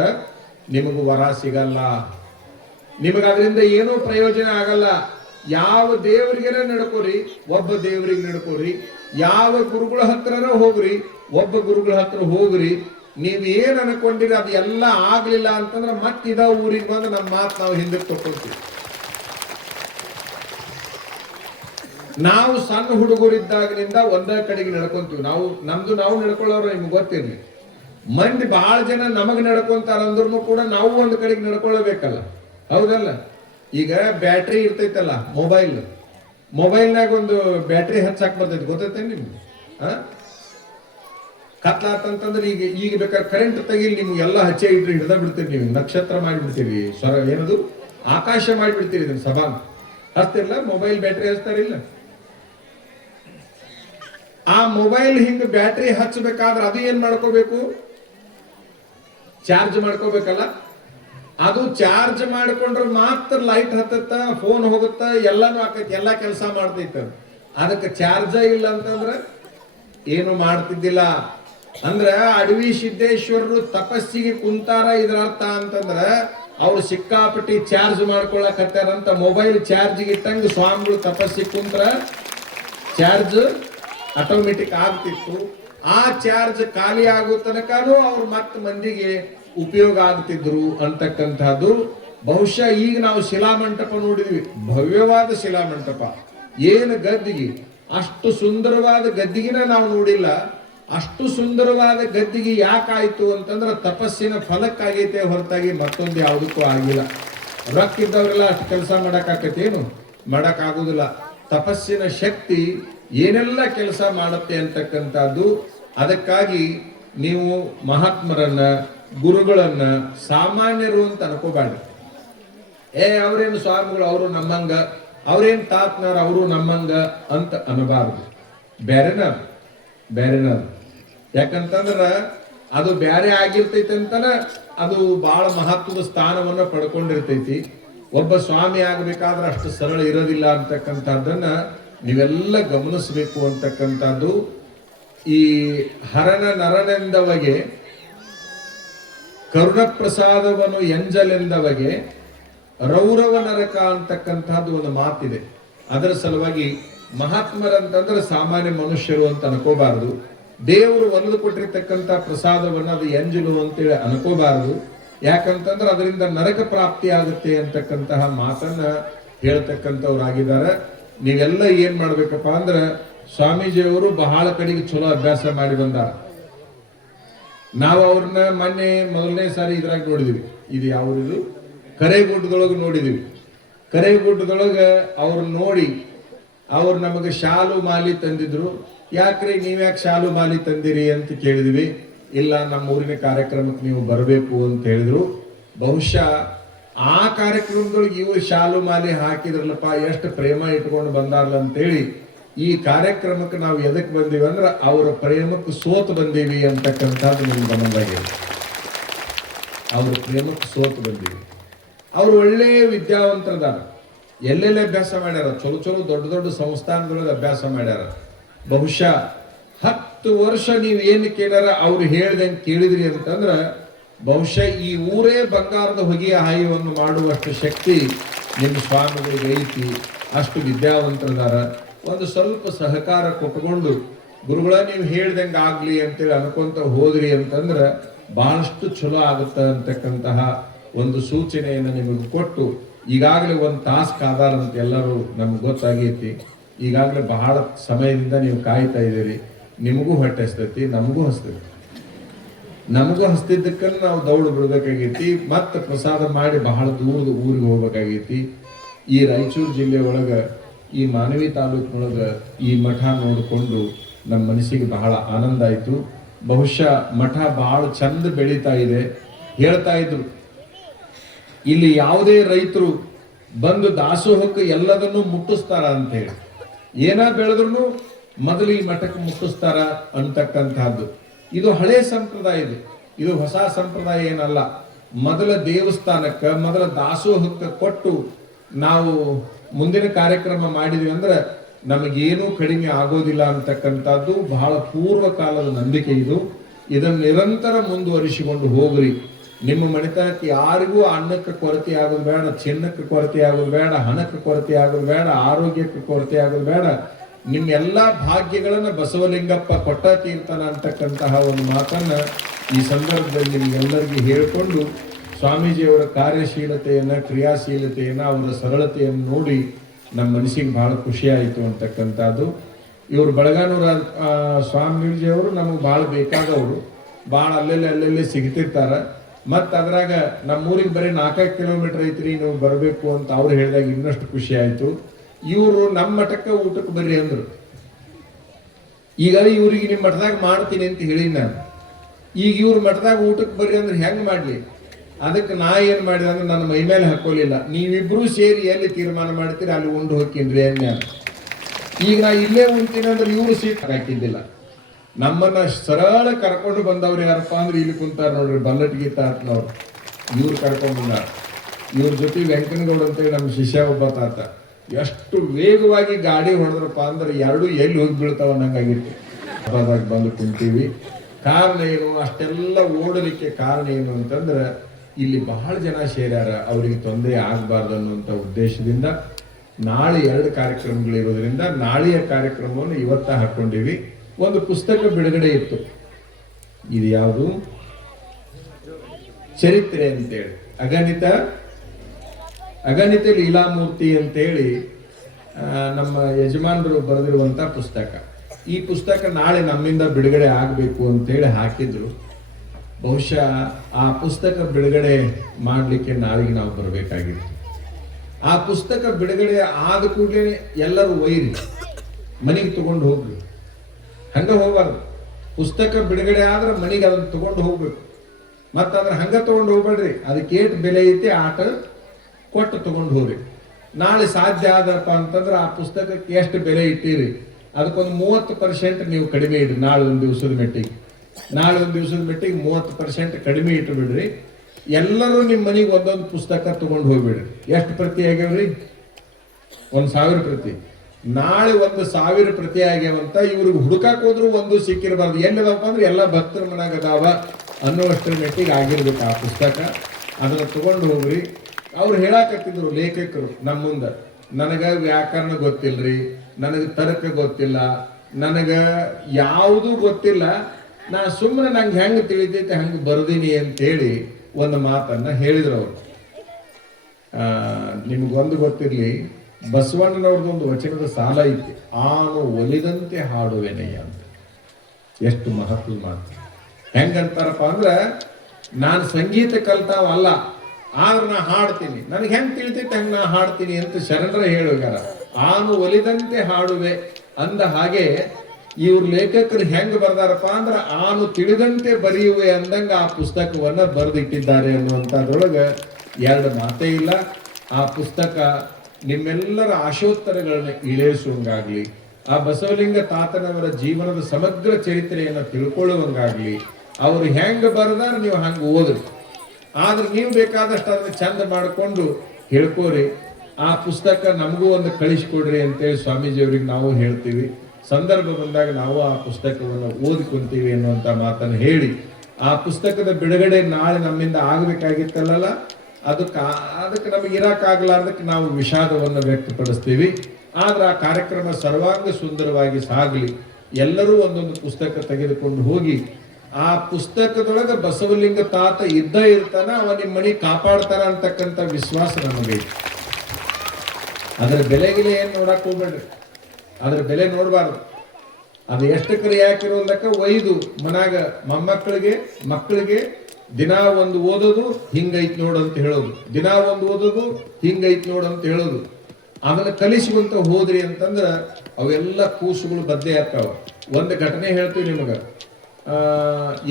ನಿಮಗೂ ವರ ಸಿಗಲ್ಲ, ನಿಮಗೆ ಅದರಿಂದ ಏನೂ ಪ್ರಯೋಜನ ಆಗಲ್ಲ. ಯಾವ ದೇವರಿಗೆ ನಡ್ಕೋರಿ, ಒಬ್ಬ ದೇವರಿಗೆ ನಡ್ಕೋರಿ. ಯಾವ ಗುರುಗಳ ಹತ್ರನ ಹೋಗ್ರಿ, ಒಬ್ಬ ಗುರುಗಳ ಹತ್ರ ಹೋಗ್ರಿ. ನೀವ್ ಏನ್ ಅನ್ಕೊಂಡಿರಿ ಅದು ಎಲ್ಲ ಆಗ್ಲಿಲ್ಲ ಅಂತಂದ್ರೆ ಮತ್ತಿದ ಊರಿಗೆ ಬಂದು ನಮ್ಮ ಮಾತು ನಾವು ಹಿಂದಕ್ಕೆ ತಗೊಳ್ತೀವಿ. ನಾವು ಸಣ್ಣ ಹುಡುಗರಿದ್ದಾಗಲಿಂದ ಒಂದೇ ಕಡೆಗೆ ನಡ್ಕೊಂತೀವಿ. ನಮ್ದು ನಾವು ನಡ್ಕೊಳ್ಳೋರು ನಿಮ್ಗೆ ಗೊತ್ತಿರ್ಲಿ. ಮಂದಿ ಬಹಳ ಜನ ನಮಗ್ ನಡ್ಕೊಂತಾರ ಅಂದ್ರೂ ಕೂಡ ನಾವು ಒಂದು ಕಡೆಗೆ ನಡ್ಕೊಳ್ಳಬೇಕಲ್ಲ, ಹೌದಲ್ಲ? ಈಗ ಬ್ಯಾಟ್ರಿ ಇರ್ತೈತಲ್ಲ, ಮೊಬೈಲ್ನಾಗ ಒಂದು ಬ್ಯಾಟ್ರಿ ಹಚ್ಚಾಕ್ ಬರ್ತೈತಿ, ಗೊತ್ತೈತೆ ನಿಮ್ಗೆ? ಕತ್ಲಾತಂತಂದ್ರೆ ಈಗ ಬೇಕಾದ್ರೆ ಕರೆಂಟ್ ತೆಗಿಲಿ, ನಿಮ್ಗೆ ಎಲ್ಲ ಹಚ್ಚೆ ಇಟ್ರಿ ಹಿಡ್ದ ಬಿಡ್ತೀರಿ. ನೀವು ನಕ್ಷತ್ರ ಮಾಡಿಬಿಡ್ತೀರಿ, ಏನದು ಆಕಾಶ ಮಾಡಿಬಿಡ್ತೀರಿ. ಇದನ್ನ ಸಭಾ ಹಚ್ತಿರ್ಲ, ಮೊಬೈಲ್ ಬ್ಯಾಟ್ರಿ ಹಚ್ತಾರಿಲ್ಲ. ಆ ಮೊಬೈಲ್ ಹಿಂಗ್ ಬ್ಯಾಟ್ರಿ ಹಚ್ಚಬೇಕಾದ್ರೆ ಅದು ಏನ್ ಮಾಡ್ಕೋಬೇಕು? ಚಾರ್ಜ್ ಮಾಡ್ಕೋಬೇಕಲ್ಲ. ಅದು ಚಾರ್ಜ್ ಮಾಡ್ಕೊಂಡ್ರೆ ಮಾತ್ರ ಲೈಟ್ ಹತ್ತತ್ತ, ಫೋನ್ ಹೋಗುತ್ತ, ಎಲ್ಲಾನು ಆಕೈತಿ, ಎಲ್ಲಾ ಕೆಲಸ ಮಾಡ್ತೈತ. ಅದಕ್ಕೆ ಚಾರ್ಜ ಇಲ್ಲ ಅಂತಂದ್ರೆ ಏನು ಮಾಡ್ತಿದ್ದಿಲ್ಲ. ಅಂದ್ರ ಅಡವಿ ಸಿದ್ದೇಶ್ವರರು ತಪಸ್ಸಿಗೆ ಕುಂತಾರ ಇದ್ರ ಅರ್ಥ ಅಂತಂದ್ರ ಅವ್ರು ಸಿಕ್ಕಾಪಟ್ಟಿ ಚಾರ್ಜ್ ಮಾಡ್ಕೊಳಕತ್ತಾರಂತ. ಮೊಬೈಲ್ ಚಾರ್ಜ್ಗೆ ಇಟ್ಟಂಗ ಸ್ವಾಮಿಗಳು ತಪಸ್ಸಿಗೆ ಕುಂತ್ರ ಚಾರ್ಜ್ ಆಟೋಮೆಟಿಕ್ ಆಗ್ತಿತ್ತು. ಆ ಚಾರ್ಜ್ ಖಾಲಿ ಆಗೋ ತನಕನೂ ಅವ್ರು ಮತ್ತೆ ಮಂದಿಗೆ ಉಪಯೋಗ ಆಗ್ತಿದ್ರು ಅಂತಕ್ಕಂಥದ್ದು. ಬಹುಶಃ ಈಗ ನಾವು ಶಿಲಾಮಂಟಪ ನೋಡಿದ್ವಿ, ಭವ್ಯವಾದ ಶಿಲಾಮಂಟಪ, ಏನು ಗದ್ದಿಗೆ, ಅಷ್ಟು ಸುಂದರವಾದ ಗದ್ದಿಗೆನ ನಾವು ನೋಡಿಲ್ಲ. ಅಷ್ಟು ಸುಂದರವಾದ ಗದ್ದಿಗೆ ಯಾಕಾಯ್ತು ಅಂತಂದ್ರೆ ತಪಸ್ಸಿನ ಫಲಕ್ಕಾಗೈತೆ ಹೊರತಾಗಿ ಮತ್ತೊಂದು ಯಾವುದಕ್ಕೂ ಆಗಿಲ್ಲ. ರೊಕ್ಕ ಇದ್ದವರೆಲ್ಲ ಅಷ್ಟು ಕೆಲಸ ಮಾಡಕ್ಕಾಗತ್ತೇನು? ಮಾಡಕ್ಕಾಗುದಿಲ್ಲ. ತಪಸ್ಸಿನ ಶಕ್ತಿ ಏನೆಲ್ಲ ಕೆಲಸ ಮಾಡುತ್ತೆ ಅಂತಕ್ಕಂಥದ್ದು. ಅದಕ್ಕಾಗಿ ನೀವು ಮಹಾತ್ಮರನ್ನ, ಗುರುಗಳನ್ನ ಸಾಮಾನ್ಯರು ಅಂತ ಅನ್ಕೋಬೇಡ್ರಿ. ಅವ್ರೇನು ಸ್ವಾಮಿಗಳು, ಅವರು ನಮ್ಮಂಗ, ಅವ್ರೇನ್ ತಾತ್ನಾರ, ಅವರು ನಮ್ಮಂಗ ಅಂತ ಅನ್ನಬಾರದು. ಬೇರೆನ ಯಾಕಂತಂದ್ರ ಅದು ಬ್ಯಾರೆ ಆಗಿರ್ತೈತಿ ಅಂತನ ಅದು ಬಹಳ ಮಹತ್ವದ ಸ್ಥಾನವನ್ನ ಪಡ್ಕೊಂಡಿರ್ತೈತಿ. ಒಬ್ಬ ಸ್ವಾಮಿ ಆಗ್ಬೇಕಾದ್ರೆ ಅಷ್ಟು ಸರಳ ಇರೋದಿಲ್ಲ ಅಂತಕ್ಕಂಥದ್ದನ್ನ ನೀವೆಲ್ಲ ಗಮನಿಸಬೇಕು ಅಂತಕ್ಕಂಥದ್ದು. ಈ ಹರನ ನರನೆಂದವಗೆ ಕರುಣ ಪ್ರಸಾದವನ್ನು ಎಂಜಲೆಂದವಗೆ ರೌರವ ನರಕ ಅಂತಕ್ಕಂಥದ್ದು ಒಂದು ಮಾತಿದೆ. ಅದರ ಸಲುವಾಗಿ ಮಹಾತ್ಮರಂತಂದ್ರೆ ಸಾಮಾನ್ಯ ಮನುಷ್ಯರು ಅಂತ ಅನ್ಕೋಬಾರದು. ದೇವರು ಒಲಿದು ಕೊಟ್ಟಿರ್ತಕ್ಕಂಥ ಪ್ರಸಾದವನ್ನು ಅದು ಎಂಜಲು ಅಂತೇಳಿ ಅನ್ಕೋಬಾರದು. ಯಾಕಂತಂದ್ರೆ ಅದರಿಂದ ನರಕ ಪ್ರಾಪ್ತಿ ಆಗುತ್ತೆ ಅಂತಕ್ಕಂತಹ ಮಾತನ್ನ ಹೇಳ್ತಕ್ಕಂಥವ್ರಾಗಿದ್ದಾರೆ. ನೀವೆಲ್ಲ ಏನ್ ಮಾಡ್ಬೇಕಪ್ಪ ಅಂದ್ರೆ, ಸ್ವಾಮೀಜಿಯವರು ಬಹಳ ಕಡೆಗೆ ಚಲೋ ಅಭ್ಯಾಸ ಮಾಡಿ ಬಂದಾರ. ನಾವು ಅವ್ರನ್ನ ಮೊದಲನೇ ಸಾರಿ ಇದ್ರಾಗ ನೋಡಿದ್ವಿ. ಇದು ಯಾವ್ದು, ಕರೇಗುಡ್ಡದೊಳಗೆ ನೋಡಿದ್ವಿ. ಕರೇಗುಡ್ಡದೊಳಗೆ ಅವ್ರು ನೋಡಿ ಅವ್ರು ನಮಗೆ ಶಾಲು ಮಾಲಿ ತಂದಿದ್ರು. ಯಾಕ್ರಿ ನೀವ್ಯಾಕೆ ಶಾಲು ಮಾಲಿ ತಂದಿರಿ ಅಂತ ಕೇಳಿದ್ವಿ. ಇಲ್ಲ, ನಮ್ಮ ಊರಿನ ಕಾರ್ಯಕ್ರಮಕ್ಕೆ ನೀವು ಬರಬೇಕು ಅಂತ ಹೇಳಿದ್ರು. ಬಹುಶಃ ಆ ಕಾರ್ಯಕ್ರಮದೊಳಗೆ ಇವ್ರು ಶಾಲು ಮಾಲಿ ಹಾಕಿದ್ರಲ್ಲಪ್ಪ, ಎಷ್ಟು ಪ್ರೇಮ ಇಟ್ಕೊಂಡು ಬಂದಾರಲ್ಲ ಅಂತೇಳಿ ಈ ಕಾರ್ಯಕ್ರಮಕ್ಕೆ ನಾವು ಎದಕ್ಕೆ ಬಂದೀವಿ ಅಂದ್ರೆ ಅವರ ಪ್ರೇಮಕ್ಕೆ ಸೋತು ಬಂದೀವಿ ಅಂತಕ್ಕಂಥದ್ದು ನಿಮ್ಗೆ ಗಮನವಾಗಿದೆ. ಅವ್ರ ಪ್ರೇಮಕ್ಕೆ ಸೋತು ಬಂದೀವಿ. ಅವ್ರು ಒಳ್ಳೆ ವಿದ್ಯಾವಂತರದಾರ, ಎಲ್ಲೆಲ್ಲ ಅಭ್ಯಾಸ ಮಾಡ್ಯಾರ, ಚಲೋ ದೊಡ್ಡ ದೊಡ್ಡ ಸಂಸ್ಥಾನದೊಳಗೆ ಅಭ್ಯಾಸ ಮಾಡ್ಯಾರ. ಬಹುಶಃ 10 ವರ್ಷ ನೀವು ಏನು ಕೇಳಾರ ಅವ್ರು ಹೇಳ್ದಂಗೆ ಕೇಳಿದ್ರಿ ಅಂತಂದ್ರ ಬಹುಶಃ ಈ ಊರೇ ಬಂಗಾರದ ಹೊಗೆಯ ಹಾಯುವನ್ನು ಮಾಡುವಷ್ಟು ಶಕ್ತಿ ನಿಮ್ಮ ಸ್ವಾಮಿಗಳಿಗೆ ಐತಿ. ಅಷ್ಟು ವಿದ್ಯಾವಂತರದಾರ. ಒಂದು ಸ್ವಲ್ಪ ಸಹಕಾರ ಕೊಟ್ಕೊಂಡು ಗುರುಗಳ ನೀವು ಹೇಳ್ದಂಗೆ ಆಗ್ಲಿ ಅಂತೇಳಿ ಅನ್ಕೊಂತ ಹೋದ್ರಿ ಅಂತಂದ್ರೆ ಬಹಳಷ್ಟು ಚಲೋ ಆಗುತ್ತೆ ಅಂತಕ್ಕಂತಹ ಒಂದು ಸೂಚನೆಯನ್ನು ನಿಮಗೆ ಕೊಟ್ಟು, ಈಗಾಗಲೇ ಒಂದು ತಾಸು ಕಾದಾರಂತ ಎಲ್ಲರೂ ನಮ್ಗೆ ಗೊತ್ತಾಗೈತಿ. ಈಗಾಗಲೇ ಬಹಳ ಸಮಯದಿಂದ ನೀವು ಕಾಯ್ತಾ ಇದ್ದೀರಿ. ನಿಮಗೂ ಹೊಟ್ಟೆ ಹಸ್ತೈತಿ, ನಮಗೂ ಹಸ್ತೈತಿ. ನಮಗೂ ಹಸ್ತಿದ್ದಕ್ಕ ನಾವು ದೌಡು ಬಿಡ್ಬೇಕಾಗೈತಿ. ಮತ್ತೆ ಪ್ರಸಾದ ಮಾಡಿ ಬಹಳ ದೂರದ ಊರಿಗೆ ಹೋಗ್ಬೇಕಾಗೈತಿ. ಈ ರಾಯಚೂರು ಜಿಲ್ಲೆ ಒಳಗ, ಈ ಮಾನವಿ ತಾಲೂಕಿನೊಳಗ ಈ ಮಠ ನೋಡಿಕೊಂಡು ನಮ್ಮ ಮನಸ್ಸಿಗೆ ಬಹಳ ಆನಂದ ಆಯಿತು. ಬಹುಶಃ ಮಠ ಬಹಳ ಚಂದ ಬೆಳೀತಾ ಇದೆ. ಹೇಳ್ತಾ ಇದ್ರು, ಇಲ್ಲಿ ಯಾವುದೇ ರೈತರು ಬಂದು ದಾಸೋಹಕ್ಕೆ ಎಲ್ಲದನ್ನು ಮುಟ್ಟಿಸ್ತಾರ ಅಂತ ಹೇಳಿ, ಏನ ಬೆಳೆದ್ರು ಮೊದಲು ಈ ಮಠಕ್ಕೆ ಮುಟ್ಟಿಸ್ತಾರ ಅಂತಕ್ಕಂಥದ್ದು. ಇದು ಹಳೆ ಸಂಪ್ರದಾಯ. ಇದು ಹೊಸ ಸಂಪ್ರದಾಯ ಏನಲ್ಲ. ಮೊದಲ ದೇವಸ್ಥಾನಕ್ಕೆ, ಮೊದಲ ದಾಸೋಹಕ್ಕೆ ಕೊಟ್ಟು ನಾವು ಮುಂದಿನ ಕಾರ್ಯಕ್ರಮ ಮಾಡಿದ್ವಿ ಅಂದ್ರೆ ನಮಗೇನೂ ಕಡಿಮೆ ಆಗೋದಿಲ್ಲ ಅಂತಕ್ಕಂಥದ್ದು ಬಹಳ ಪೂರ್ವ ಕಾಲದ ನಂಬಿಕೆ ಇದು. ಇದನ್ನು ನಿರಂತರ ಮುಂದುವರಿಸಿಕೊಂಡು ಹೋಗ್ರಿ. ನಿಮ್ಮ ಮನೆತನಕ್ಕೆ ಯಾರಿಗೂ ಅನ್ನಕ್ಕೆ ಕೊರತೆ ಆಗೋದು ಬೇಡ, ಚಿನ್ನಕ್ಕೆ ಕೊರತೆ ಆಗೋದು ಬೇಡ, ಹಣಕ್ಕೆ ಕೊರತೆ ಆಗೋದು ಬೇಡ, ಆರೋಗ್ಯಕ್ಕೆ ಕೊರತೆ ಆಗೋದು ಬೇಡ. ನಿಮ್ಮೆಲ್ಲ ಭಾಗ್ಯಗಳನ್ನ ಬಸವಲಿಂಗಪ್ಪ ಕೊಟ್ಟ ತೀರ್ತಾನ ಅಂತಕ್ಕಂತಹ ಒಂದು ಮಾತನ್ನ ಈ ಸಂದರ್ಭದಲ್ಲಿ ನಿಮ್ಗೆಲ್ಲರಿಗೂ ಹೇಳಿಕೊಂಡು, ಸ್ವಾಮೀಜಿಯವರ ಕಾರ್ಯಶೀಲತೆಯನ್ನ, ಕ್ರಿಯಾಶೀಲತೆಯನ್ನ, ಅವರ ಸರಳತೆಯನ್ನು ನೋಡಿ ನಮ್ಮ ಮನಸ್ಸಿಗೆ ಬಹಳ ಖುಷಿ ಆಯಿತು ಅಂತಕ್ಕಂಥದ್ದು. ಇವರು ಬೆಳಗಾನೂರ ಸ್ವಾಮೀಜಿಯವರು ನಮಗೆ ಭಾಳ ಬೇಕಾದವರು, ಭಾಳ ಅಲ್ಲೆಲ್ಲಿ ಸಿಗ್ತಿರ್ತಾರ. ಮತ್ತು ಅದ್ರಾಗ ನಮ್ಮೂರಿಗೆ ಬರೀ 4 ಕಿಲೋಮೀಟರ್ ಐತ್ರಿ, ನೀವು ಬರಬೇಕು ಅಂತ ಅವ್ರು ಹೇಳಿದಾಗ ಇನ್ನಷ್ಟು ಖುಷಿ ಆಯಿತು. ಇವರು ನಮ್ಮ ಮಠಕ್ಕೆ ಊಟಕ್ಕೆ ಬರ್ರಿ ಅಂದರು. ಈಗ ಇವ್ರಿಗೆ ನಿಮ್ಮ ಮಠದಾಗ ಮಾಡ್ತೀನಿ ಅಂತ ಹೇಳಿ ನಾನು. ಈಗ ಇವ್ರ ಮಠದಾಗ ಊಟಕ್ಕೆ ಬರ್ರಿ ಅಂದ್ರೆ ಹೆಂಗೆ ಮಾಡಲಿ? ಅದಕ್ಕೆ ನಾ ಏನು ಮಾಡಿದೆ ಅಂದ್ರೆ ನನ್ನ ಮೈ ಮೇಲೆ ಹಾಕೋಲಿಲ್ಲ. ನೀವಿಬ್ರು ಸೇರಿ ಎಲ್ಲಿ ತೀರ್ಮಾನ ಮಾಡ್ತೀರಿ ಅಲ್ಲಿ ಉಂಡು ಹೋಗ್ತೀನಿ ಅನ್ಯ. ಈಗ ನಾ ಇಲ್ಲೇ ಉಣ್ತೀನಿ ಅಂದ್ರೆ ಇವರು ಸೀಟ್ ಹಾಕಿದ್ದಿಲ್ಲ. ನಮ್ಮನ್ನ ಸರಳ ಕರ್ಕೊಂಡು ಬಂದವ್ರು ಯಾರಪ್ಪ ಅಂದ್ರೆ ಇಲ್ಲಿ ಕುಂತಾರ ನೋಡ್ರಿ, ಬಲ್ಲಟ್ಗಿ ತಾತನವ್ರು. ಇವ್ರು ಕರ್ಕೊಂಡು ಬಂದಾರ. ಇವ್ರ ಜೊತೆ ವೆಂಕನಗೌಡ ಅಂತೇಳಿ ನಮ್ಮ ಶಿಷ್ಯ ಒಬ್ಬ ತಾತ. ಎಷ್ಟು ವೇಗವಾಗಿ ಗಾಡಿ ಹೊಡೆದ್ರಪ್ಪ ಅಂದ್ರೆ ಎರಡು ಎಲ್ಲಿ ಹೋಗಿ ಬೀಳ್ತಾವ ಅನ್ನಂಗಾಗಿತ್ತು. ಬಂದು ಕುಂತೀವಿ. ಕಾರಣ ಏನು, ಅಷ್ಟೆಲ್ಲ ಓಡಲಿಕ್ಕೆ ಕಾರಣ ಏನು ಅಂತಂದ್ರೆ ಇಲ್ಲಿ ಬಹಳ ಜನ ಸೇರ್ಯಾರ, ಅವರಿಗೆ ತೊಂದರೆ ಆಗಬಾರ್ದು ಅನ್ನುವಂಥ ಉದ್ದೇಶದಿಂದ ನಾಳೆ 2 ಕಾರ್ಯಕ್ರಮಗಳಿರೋದ್ರಿಂದ ನಾಳೆಯ ಕಾರ್ಯಕ್ರಮವನ್ನು ಇವತ್ತ ಹಾಕೊಂಡಿವಿ. ಒಂದು ಪುಸ್ತಕ ಬಿಡುಗಡೆ ಇತ್ತು, ಇದು ಯಾವುದು, ಚರಿತ್ರೆ ಅಂತೇಳಿ, ಅಗಣಿತ ಲೀಲಾಮೂರ್ತಿ ಅಂತೇಳಿ ನಮ್ಮ ಯಜಮಾನರು ಬರೆದಿರುವಂಥ ಪುಸ್ತಕ. ಈ ಪುಸ್ತಕ ನಾಳೆ ನಮ್ಮಿಂದ ಬಿಡುಗಡೆ ಆಗಬೇಕು ಅಂತೇಳಿ ಹಾಕಿದ್ರು. ಬಹುಶಃ ಆ ಪುಸ್ತಕ ಬಿಡುಗಡೆ ಮಾಡಲಿಕ್ಕೆ ನಾಳೆಗೆ ನಾವು ಬರಬೇಕಾಗಿತ್ತು. ಆ ಪುಸ್ತಕ ಬಿಡುಗಡೆ ಆದ ಕೂಡಲೇ ಎಲ್ಲರೂ ಒಯ್ರಿ, ಮನೆಗೆ ತಗೊಂಡು ಹೋಗ್ರಿ. ಹಂಗ ಹೋಗ್ಬಾರ್ದು. ಪುಸ್ತಕ ಬಿಡುಗಡೆ ಆದ್ರೆ ಮನೆಗೆ ಅದನ್ನು ತಗೊಂಡು ಹೋಗ್ಬೇಕು. ಮತ್ತು ಅದನ್ನ ಹಂಗ ತಗೊಂಡು ಹೋಗ್ಬೇಡ್ರಿ, ಅದಕ್ಕೆ ಏಟ್ ಬೆಲೆ ಐತಿ ಆಟ ಕೊಟ್ಟು ತಗೊಂಡು ಹೋಗ್ರಿ. ನಾಳೆ ಸಾಧ್ಯ ಆದಪ್ಪ ಅಂತಂದ್ರೆ ಆ ಪುಸ್ತಕಕ್ಕೆ ಎಷ್ಟು ಬೆಲೆ ಇಟ್ಟಿರಿ ಅದಕ್ಕೊಂದು 30% ನೀವು ಕಡಿಮೆ ಇಡ್ರಿ. ನಾಳೆ ಒಂದು ದಿವಸದ ಮಟ್ಟಿಗೆ 30% ಕಡಿಮೆ ಇಟ್ಟು ಬಿಡ್ರಿ. ಎಲ್ಲರೂ ನಿಮ್ಮ ಮನೆಗೆ ಒಂದೊಂದು ಪುಸ್ತಕ ತಗೊಂಡು ಹೋಗ್ಬಿಡ್ರಿ. ಎಷ್ಟು ಪ್ರತಿ ಆಗ್ಯಾವ್ರಿ? 1000 ಪ್ರತಿ. ನಾಳೆ 1000 ಪ್ರತಿ ಆಗ್ಯಾವಂತ ಇವ್ರಿಗೆ ಹುಡುಕಾಕ್ ಹೋದ್ರು ಒಂದು ಸಿಕ್ಕಿರಬಾರ್ದು. ಎಲ್ಲಿದಪ್ಪ ಅಂದ್ರೆ ಎಲ್ಲ ಭಕ್ತರ ಮನಾಗ ಅದಾವ ಅನ್ನೋಷ್ಟರ ಮಟ್ಟಿಗೆ ಆಗಿರ್ಬೇಕು ಆ ಪುಸ್ತಕ. ಅದನ್ನ ತಗೊಂಡು ಹೋಗ್ರಿ. ಅವ್ರು ಹೇಳಾಕತ್ತಿದ್ರು ಲೇಖಕರು ನಮ್ಮ ಮುಂದೆ, ನನಗ ವ್ಯಾಕರಣ ಗೊತ್ತಿಲ್ರಿ, ನನಗೆ ತರ್ಕ ಗೊತ್ತಿಲ್ಲ, ನನಗ ಯಾವುದೂ ಗೊತ್ತಿಲ್ಲ, ನಾ ಸುಮ್ಮನೆ ನಂಗೆ ಹೆಂಗೆ ತಿಳಿದೈತೆ ಹಂಗೆ ಬರ್ದೀನಿ ಅಂತೇಳಿ ಒಂದು ಮಾತನ್ನ ಹೇಳಿದ್ರು ಅವರು. ನಿಮ್ಗೊಂದು ಗೊತ್ತಿರ್ಲಿ, ಬಸವಣ್ಣನವ್ರದ್ದೊಂದು ವಚನದ ಸಾಲ ಐತಿ, ಆನು ಒಲಿದಂತೆ ಹಾಡುವೆನಯ್ಯ ಅಂತ. ಎಷ್ಟು ಮಹತ್ವದ ಮಾತು. ಹೆಂಗಂತಾರಪ್ಪ ಅಂದ್ರೆ, ನಾನು ಸಂಗೀತ ಕಲ್ತಾವಲ್ಲ, ಆದ್ರೆ ನಾ ಹಾಡ್ತೀನಿ, ನನಗೆ ಹೆಂಗೆ ತಿಳಿತೈತೆ ಹಂಗೆ ನಾ ಹಾಡ್ತೀನಿ ಅಂತ ಶರಣರ ಹೇಳುಗಾರ. ಆನು ಒಲಿದಂತೆ ಹಾಡುವೆ ಅಂದ ಹಾಗೆ ಇವ್ರ ಲೇಖಕರು ಹೆಂಗ್ ಬರ್ದಾರಪ್ಪ ಅಂದ್ರೆ, ಆನು ತಿಳಿದಂತೆ ಬರೆಯುವೆ ಅಂದಂಗ ಆ ಪುಸ್ತಕವನ್ನ ಬರೆದಿಟ್ಟಿದ್ದಾರೆ ಅನ್ನುವಂಥದ್ರೊಳಗೆ 2 ಮಾತೇ ಇಲ್ಲ. ಆ ಪುಸ್ತಕ ನಿಮ್ಮೆಲ್ಲರ ಆಶೋತ್ತರಗಳನ್ನ ಈಡೇರಿಸುವಂಗಾಗ್ಲಿ, ಆ ಬಸವಲಿಂಗ ತಾತನವರ ಜೀವನದ ಸಮಗ್ರ ಚರಿತ್ರೆಯನ್ನು ತಿಳ್ಕೊಳ್ಳುವಂಗಾಗ್ಲಿ, ಅವ್ರು ಹೆಂಗ ಬರೆದಾರ ನೀವು ಹಂಗೆ ಓದ್ರಿ. ಆದ್ರೆ ನೀವು ಬೇಕಾದಷ್ಟು ಅದನ್ನ ಚಂದ ಮಾಡಿಕೊಂಡು ಹೇಳ್ಕೋರಿ. ಆ ಪುಸ್ತಕ ನಮಗೂ ಒಂದು ಕಳಿಸ್ಕೊಡ್ರಿ ಅಂತೇಳಿ ಸ್ವಾಮೀಜಿಯವ್ರಿಗೆ ನಾವು ಹೇಳ್ತೀವಿ. ಸಂದರ್ಭ ಬಂದಾಗ ನಾವು ಆ ಪುಸ್ತಕವನ್ನು ಓದಿಕೊಂತೀವಿ ಅನ್ನುವಂಥ ಮಾತನ್ನು ಹೇಳಿ, ಆ ಪುಸ್ತಕದ ಬಿಡುಗಡೆ ನಾಳೆ ನಮ್ಮಿಂದ ಆಗಬೇಕಾಗಿತ್ತಲ್ಲ, ಅದಕ್ಕೆ ನಮಗೆ ಇರಕ್ಕಾಗಲಾರ್ದಕ್ಕೆ ನಾವು ವಿಷಾದವನ್ನು ವ್ಯಕ್ತಪಡಿಸ್ತೀವಿ. ಆದ್ರೆ ಆ ಕಾರ್ಯಕ್ರಮ ಸರ್ವಾಂಗ ಸುಂದರವಾಗಿ ಸಾಗಲಿ. ಎಲ್ಲರೂ ಒಂದೊಂದು ಪುಸ್ತಕ ತೆಗೆದುಕೊಂಡು ಹೋಗಿ, ಆ ಪುಸ್ತಕದೊಳಗೆ ಬಸವಲಿಂಗ ತಾತ ಇರ್ತಾನ, ಅವ ನಿಮ್ಮ ಮನೆ ಕಾಪಾಡ್ತಾರ ಅಂತಕ್ಕಂಥ ವಿಶ್ವಾಸ ನಮಗೆ. ಅದರ ಬೆಲೆಗಿಲೆ ಏನು ನೋಡಕ್ ಹೋಗ್ಬೇಡ್ರಿ, ಅದ್ರ ಬೆಲೆ ನೋಡಬಾರ್ದು. ಅದು ಎಷ್ಟು ಕರೆ ಯಾಕಿರೋದಕ್ಕ ಒಯ್ದು ಮನಾಗ ಮಕ್ಕಳಿಗೆ ದಿನಾ ಒಂದು ಓದೋದು ಹಿಂಗೈತ್ ನೋಡು ಅಂತ ಹೇಳೋದು, ದಿನಾ ಒಂದು ಓದೋದು ಹಿಂಗೈತ್ ನೋಡು ಅಂತ ಹೇಳೋದು, ಅದನ್ನ ಕಲಿಸುವಂತ ಹೋದ್ರಿ ಅಂತಂದ್ರ ಅವೆಲ್ಲ ಕೂಸುಗಳು ಬದ್ದೆ ಆಗ್ತಾವ. ಒಂದು ಘಟನೆ ಹೇಳ್ತೀವಿ ನಿಮಗ.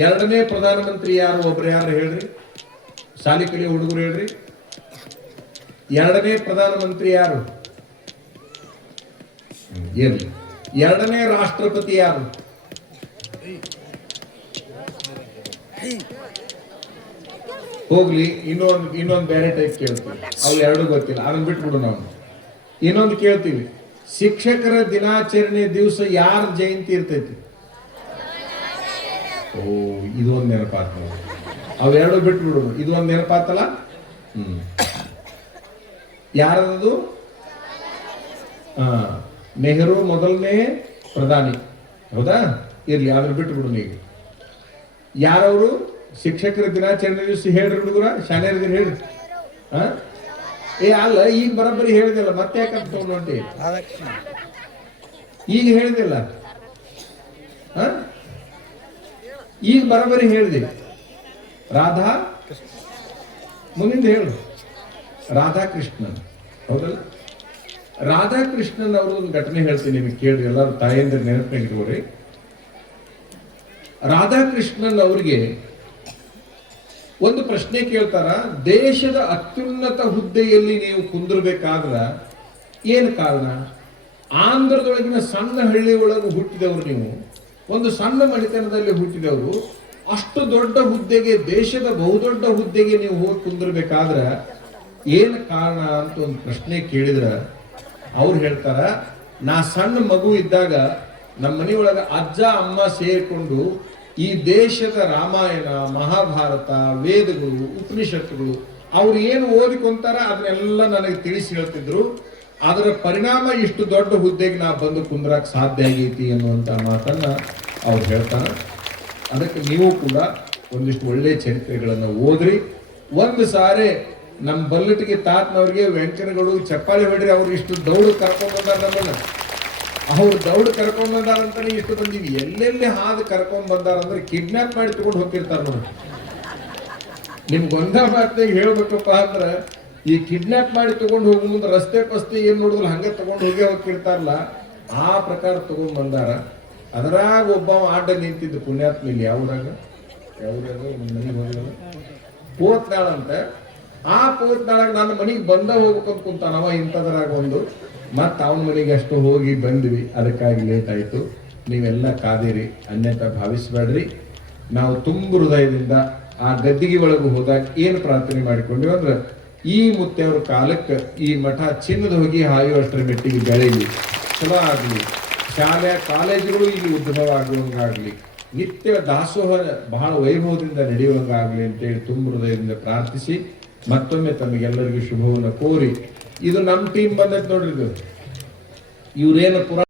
2ನೇ ಪ್ರಧಾನಮಂತ್ರಿ ಯಾರು? ಒಬ್ರು ಯಾರು ಹೇಳ್ರಿ? ಶಾಲಿ ಕಲಿಯೋ ಹುಡುಗರು ಹೇಳ್ರಿ. 2ನೇ ಪ್ರಧಾನಮಂತ್ರಿ ಯಾರು? ಇರ್ಲಿ. 2ನೇ ರಾಷ್ಟ್ರಪತಿ ಯಾರು? ಹೋಗ್ಲಿ. ಇನ್ನೊಂದು ಬೇರೆ ಟೈಪ್ ಕೇಳ್ತೀವಿ, ಅವು 2 ಗೊತ್ತಿಲ್ಲ, ಅದನ್ನ ಬಿಟ್ಬಿಡು. ನಾವು ಇನ್ನೊಂದು ಕೇಳ್ತೀವಿ, ಶಿಕ್ಷಕರ ದಿನಾಚರಣೆ ದಿವಸ ಯಾರ ಜಯಂತಿ ಇರ್ತೈತಿ? ಓ, ಇದೊಂದು ನೆನಪಾತ. ಅವು 2 ಬಿಟ್ಬಿಡು, ಇದೊಂದು ನೆನಪಾತಲ್ಲ. ಯಾರದು? ನೆಹರು ಮೊದಲನೇ ಪ್ರಧಾನಿ, ಹೌದಾ? ಇರ್ಲಿ, ಅದ್ರ ಬಿಟ್ಬಿಡು. ನೀವು ಯಾರವರು ಶಿಕ್ಷಕರ ದಿನಾಚರಣೆ ದಿವಸ ಹೇಳ್ರಿ ಹುಡುಗರ, ಶಾಲೆಯರ್ಗೆ ಹೇಳ್ರಿ. ಅಲ್ಲ, ಈಗ ಬರೋಬ್ಬರಿ ಹೇಳಿದಿಲ್ಲ, ಮತ್ತೆ ಯಾಕಂತ ತಗೊಂಡು ಈಗ ಹೇಳಿದಿಲ್ಲ, ಈಗ ಬರೋಬ್ಬರಿ ಹೇಳಿದೆ. ರಾಧಾ ಮುಂದಿಂದ ಹೇಳು. ರಾಧಾಕೃಷ್ಣನ್, ಹೌದಲ್ಲ? ರಾಧಾಕೃಷ್ಣನ್ ಅವರು ಒಂದು ಘಟನೆ ಹೇಳ್ತೀನಿ ನಿಮಗೆ, ಕೇಳ್ರಿ. ಎಲ್ಲರೂ ತಾಯಿಯಿಂದ ನೆನಪಿಟ್ಕೋರಿ. ರಾಧಾಕೃಷ್ಣನ್ ಅವರಿಗೆ ಒಂದು ಪ್ರಶ್ನೆ ಕೇಳ್ತಾರ, ದೇಶದ ಅತ್ಯುನ್ನತ ಹುದ್ದೆಯಲ್ಲಿ ನೀವು ಕುಂದಿರ್ಬೇಕಾದ್ರ ಏನು ಕಾರಣ? ಆಂಧ್ರದೊಳಗಿನ ಸಣ್ಣ ಹಳ್ಳಿ ಒಳಗೆ ಹುಟ್ಟಿದವರು ನೀವು, ಒಂದು ಸಣ್ಣ ಮನೆತನದಲ್ಲಿ ಹುಟ್ಟಿದವರು, ಅಷ್ಟು ದೊಡ್ಡ ಹುದ್ದೆಗೆ, ದೇಶದ ಬಹುದೊಡ್ಡ ಹುದ್ದೆಗೆ ನೀವು ಹೋಗಿ ಕುಂದಿರ್ಬೇಕಾದ್ರ ಏನು ಕಾರಣ ಅಂತ ಒಂದು ಪ್ರಶ್ನೆ ಕೇಳಿದ್ರ ಅವ್ರು ಹೇಳ್ತಾರ, ನಾ ಸಣ್ಣ ಮಗು ಇದ್ದಾಗ ನಮ್ಮ ಮನೆಯೊಳಗ ಅಜ್ಜ ಅಮ್ಮ ಸೇರ್ಕೊಂಡು ಈ ದೇಶದ ರಾಮಾಯಣ, ಮಹಾಭಾರತ, ವೇದಗಳು, ಉಪನಿಷತ್ತುಗಳು ಅವ್ರು ಏನು ಓದಿಕೊಂತಾರ ಅದನ್ನೆಲ್ಲ ನನಗೆ ತಿಳಿಸಿ ಹೇಳ್ತಿದ್ರು. ಅದರ ಪರಿಣಾಮ ಇಷ್ಟು ದೊಡ್ಡ ಹುದ್ದೆಗೆ ನಾ ಬಂದು ಕುಂದ್ರಕ್ಕೆ ಸಾಧ್ಯ ಆಗೈತಿ ಅನ್ನುವಂಥ ಮಾತನ್ನ ಅವ್ರು ಹೇಳ್ತಾರೆ. ಅದಕ್ಕೆ ನೀವು ಕೂಡ ಒಂದಿಷ್ಟು ಒಳ್ಳೆಯ ಚರಿತ್ರೆಗಳನ್ನು ಓದ್ರಿ. ಒಂದು ಸಾರಿ ನಮ್ಮ ಬಲ್ಲಟಿಗೆ ತಾತನವ್ರಿಗೆ ವೆಂಕನಗಳು ಚಪ್ಪಾಳಿ ಹೊಡ್ರಿ, ಅವ್ರು ಇಷ್ಟು ದೌಡು ಕರ್ಕೊಂಡ್ ಬಂದಾರ ನಮ್ಮನ್ನ. ಅವ್ರು ದೌಡ್ ಕರ್ಕೊಂಡ್ ಬಂದಾರಂತಾನೆ ಇಷ್ಟು ಬಂದೀವಿ. ಎಲ್ಲೆಲ್ಲಿ ಹಾದು ಕರ್ಕೊಂಡ್ ಬಂದಾರ ಅಂದ್ರೆ ಕಿಡ್ನಾಪ್ ಮಾಡಿ ತಗೊಂಡು ಹೋಗಿರ್ತಾರ ನೋಡಿ. ನಿಮ್ಗೆ ಒಂದ ಮಾತಾಗ ಹೇಳ್ಬೇಕಪ್ಪ ಅಂದ್ರ ಈ ಕಿಡ್ನಾಪ್ ಮಾಡಿ ತಗೊಂಡು ಹೋಗೋ ಮುಂದೆ ರಸ್ತೆ ಪಸ್ತೆ ಏನ್ ನೋಡಿದ್ರು ಹಂಗೆ ತಗೊಂಡು ಹೋಗಿರ್ತಾರಲ್ಲ, ಆ ಪ್ರಕಾರ ತಗೊಂಡ್ ಬಂದಾರ. ಅದರಾಗ ಒಬ್ಬ ಆಟ ನಿಂತಿದ್ದು ಪುಣ್ಯಾತ್ಮ ಇಲ್ಲಿ ಯಾವ್ದಾಗ ಮನೆಗೆ ಹೋಗಿಲ್ಲ ಪೋತ್ನಾಳ ಅಂತ. ಆ ಪೋತ್ನಾಳಾಗ ನನ್ನ ಮನೆಗೆ ಬಂದ ಹೋಗ್ಬೇಕಂತ ಕುಂತಾನವ ಇಂಥದ್ರಾಗ ಒಂದು. ಮತ್ತ ಅವನ ಮನೆಗೆ ಅಷ್ಟು ಹೋಗಿ ಬಂದ್ವಿ, ಅದಕ್ಕಾಗಿ ಲೇಟ್ ಆಯ್ತು. ನೀವೆಲ್ಲ ಕಾದಿರಿ, ಅನ್ಯತಾ ಭಾವಿಸ್ಬೇಡ್ರಿ. ನಾವು ತುಂಬ ಹೃದಯದಿಂದ ಆ ಗದ್ದಿಗೆ ಒಳಗೆ ಹೋದಾಗ ಏನು ಪ್ರಾರ್ಥನೆ ಮಾಡಿಕೊಂಡ್ವಿ ಅಂದ್ರೆ, ಈ ಮುತ್ತೆಯವ್ರ ಕಾಲಕ್ಕೆ ಈ ಮಠ ಚಿನ್ನದ ಹೋಗಿ ಹಾಯುವಷ್ಟರ ಮೆಟ್ಟಿಗೆ ಬೆಳೆಯಲಿ, ಚಲೋ ಆಗಲಿ, ಶಾಲೆ ಕಾಲೇಜುಗಳು ಇಲ್ಲಿ ಉದ್ಭವವಾಗುವಂಗಾಗಲಿ, ನಿತ್ಯ ದಾಸೋಹ ಬಹಳ ವೈಭವದಿಂದ ನಡೆಯುವಂಗಾಗಲಿ ಅಂತೇಳಿ ತುಂಬ ಹೃದಯದಿಂದ ಪ್ರಾರ್ಥಿಸಿ ಮತ್ತೊಮ್ಮೆ ತಮಗೆಲ್ಲರಿಗೂ ಶುಭವನ್ನು ಕೋರಿ, ಇದು ನಮ್ಮ ಟೀಮ್ ಬಂದೈತೆ ನೋಡ್ರಿ. ಇವ್ರೇನು ಪುರಾ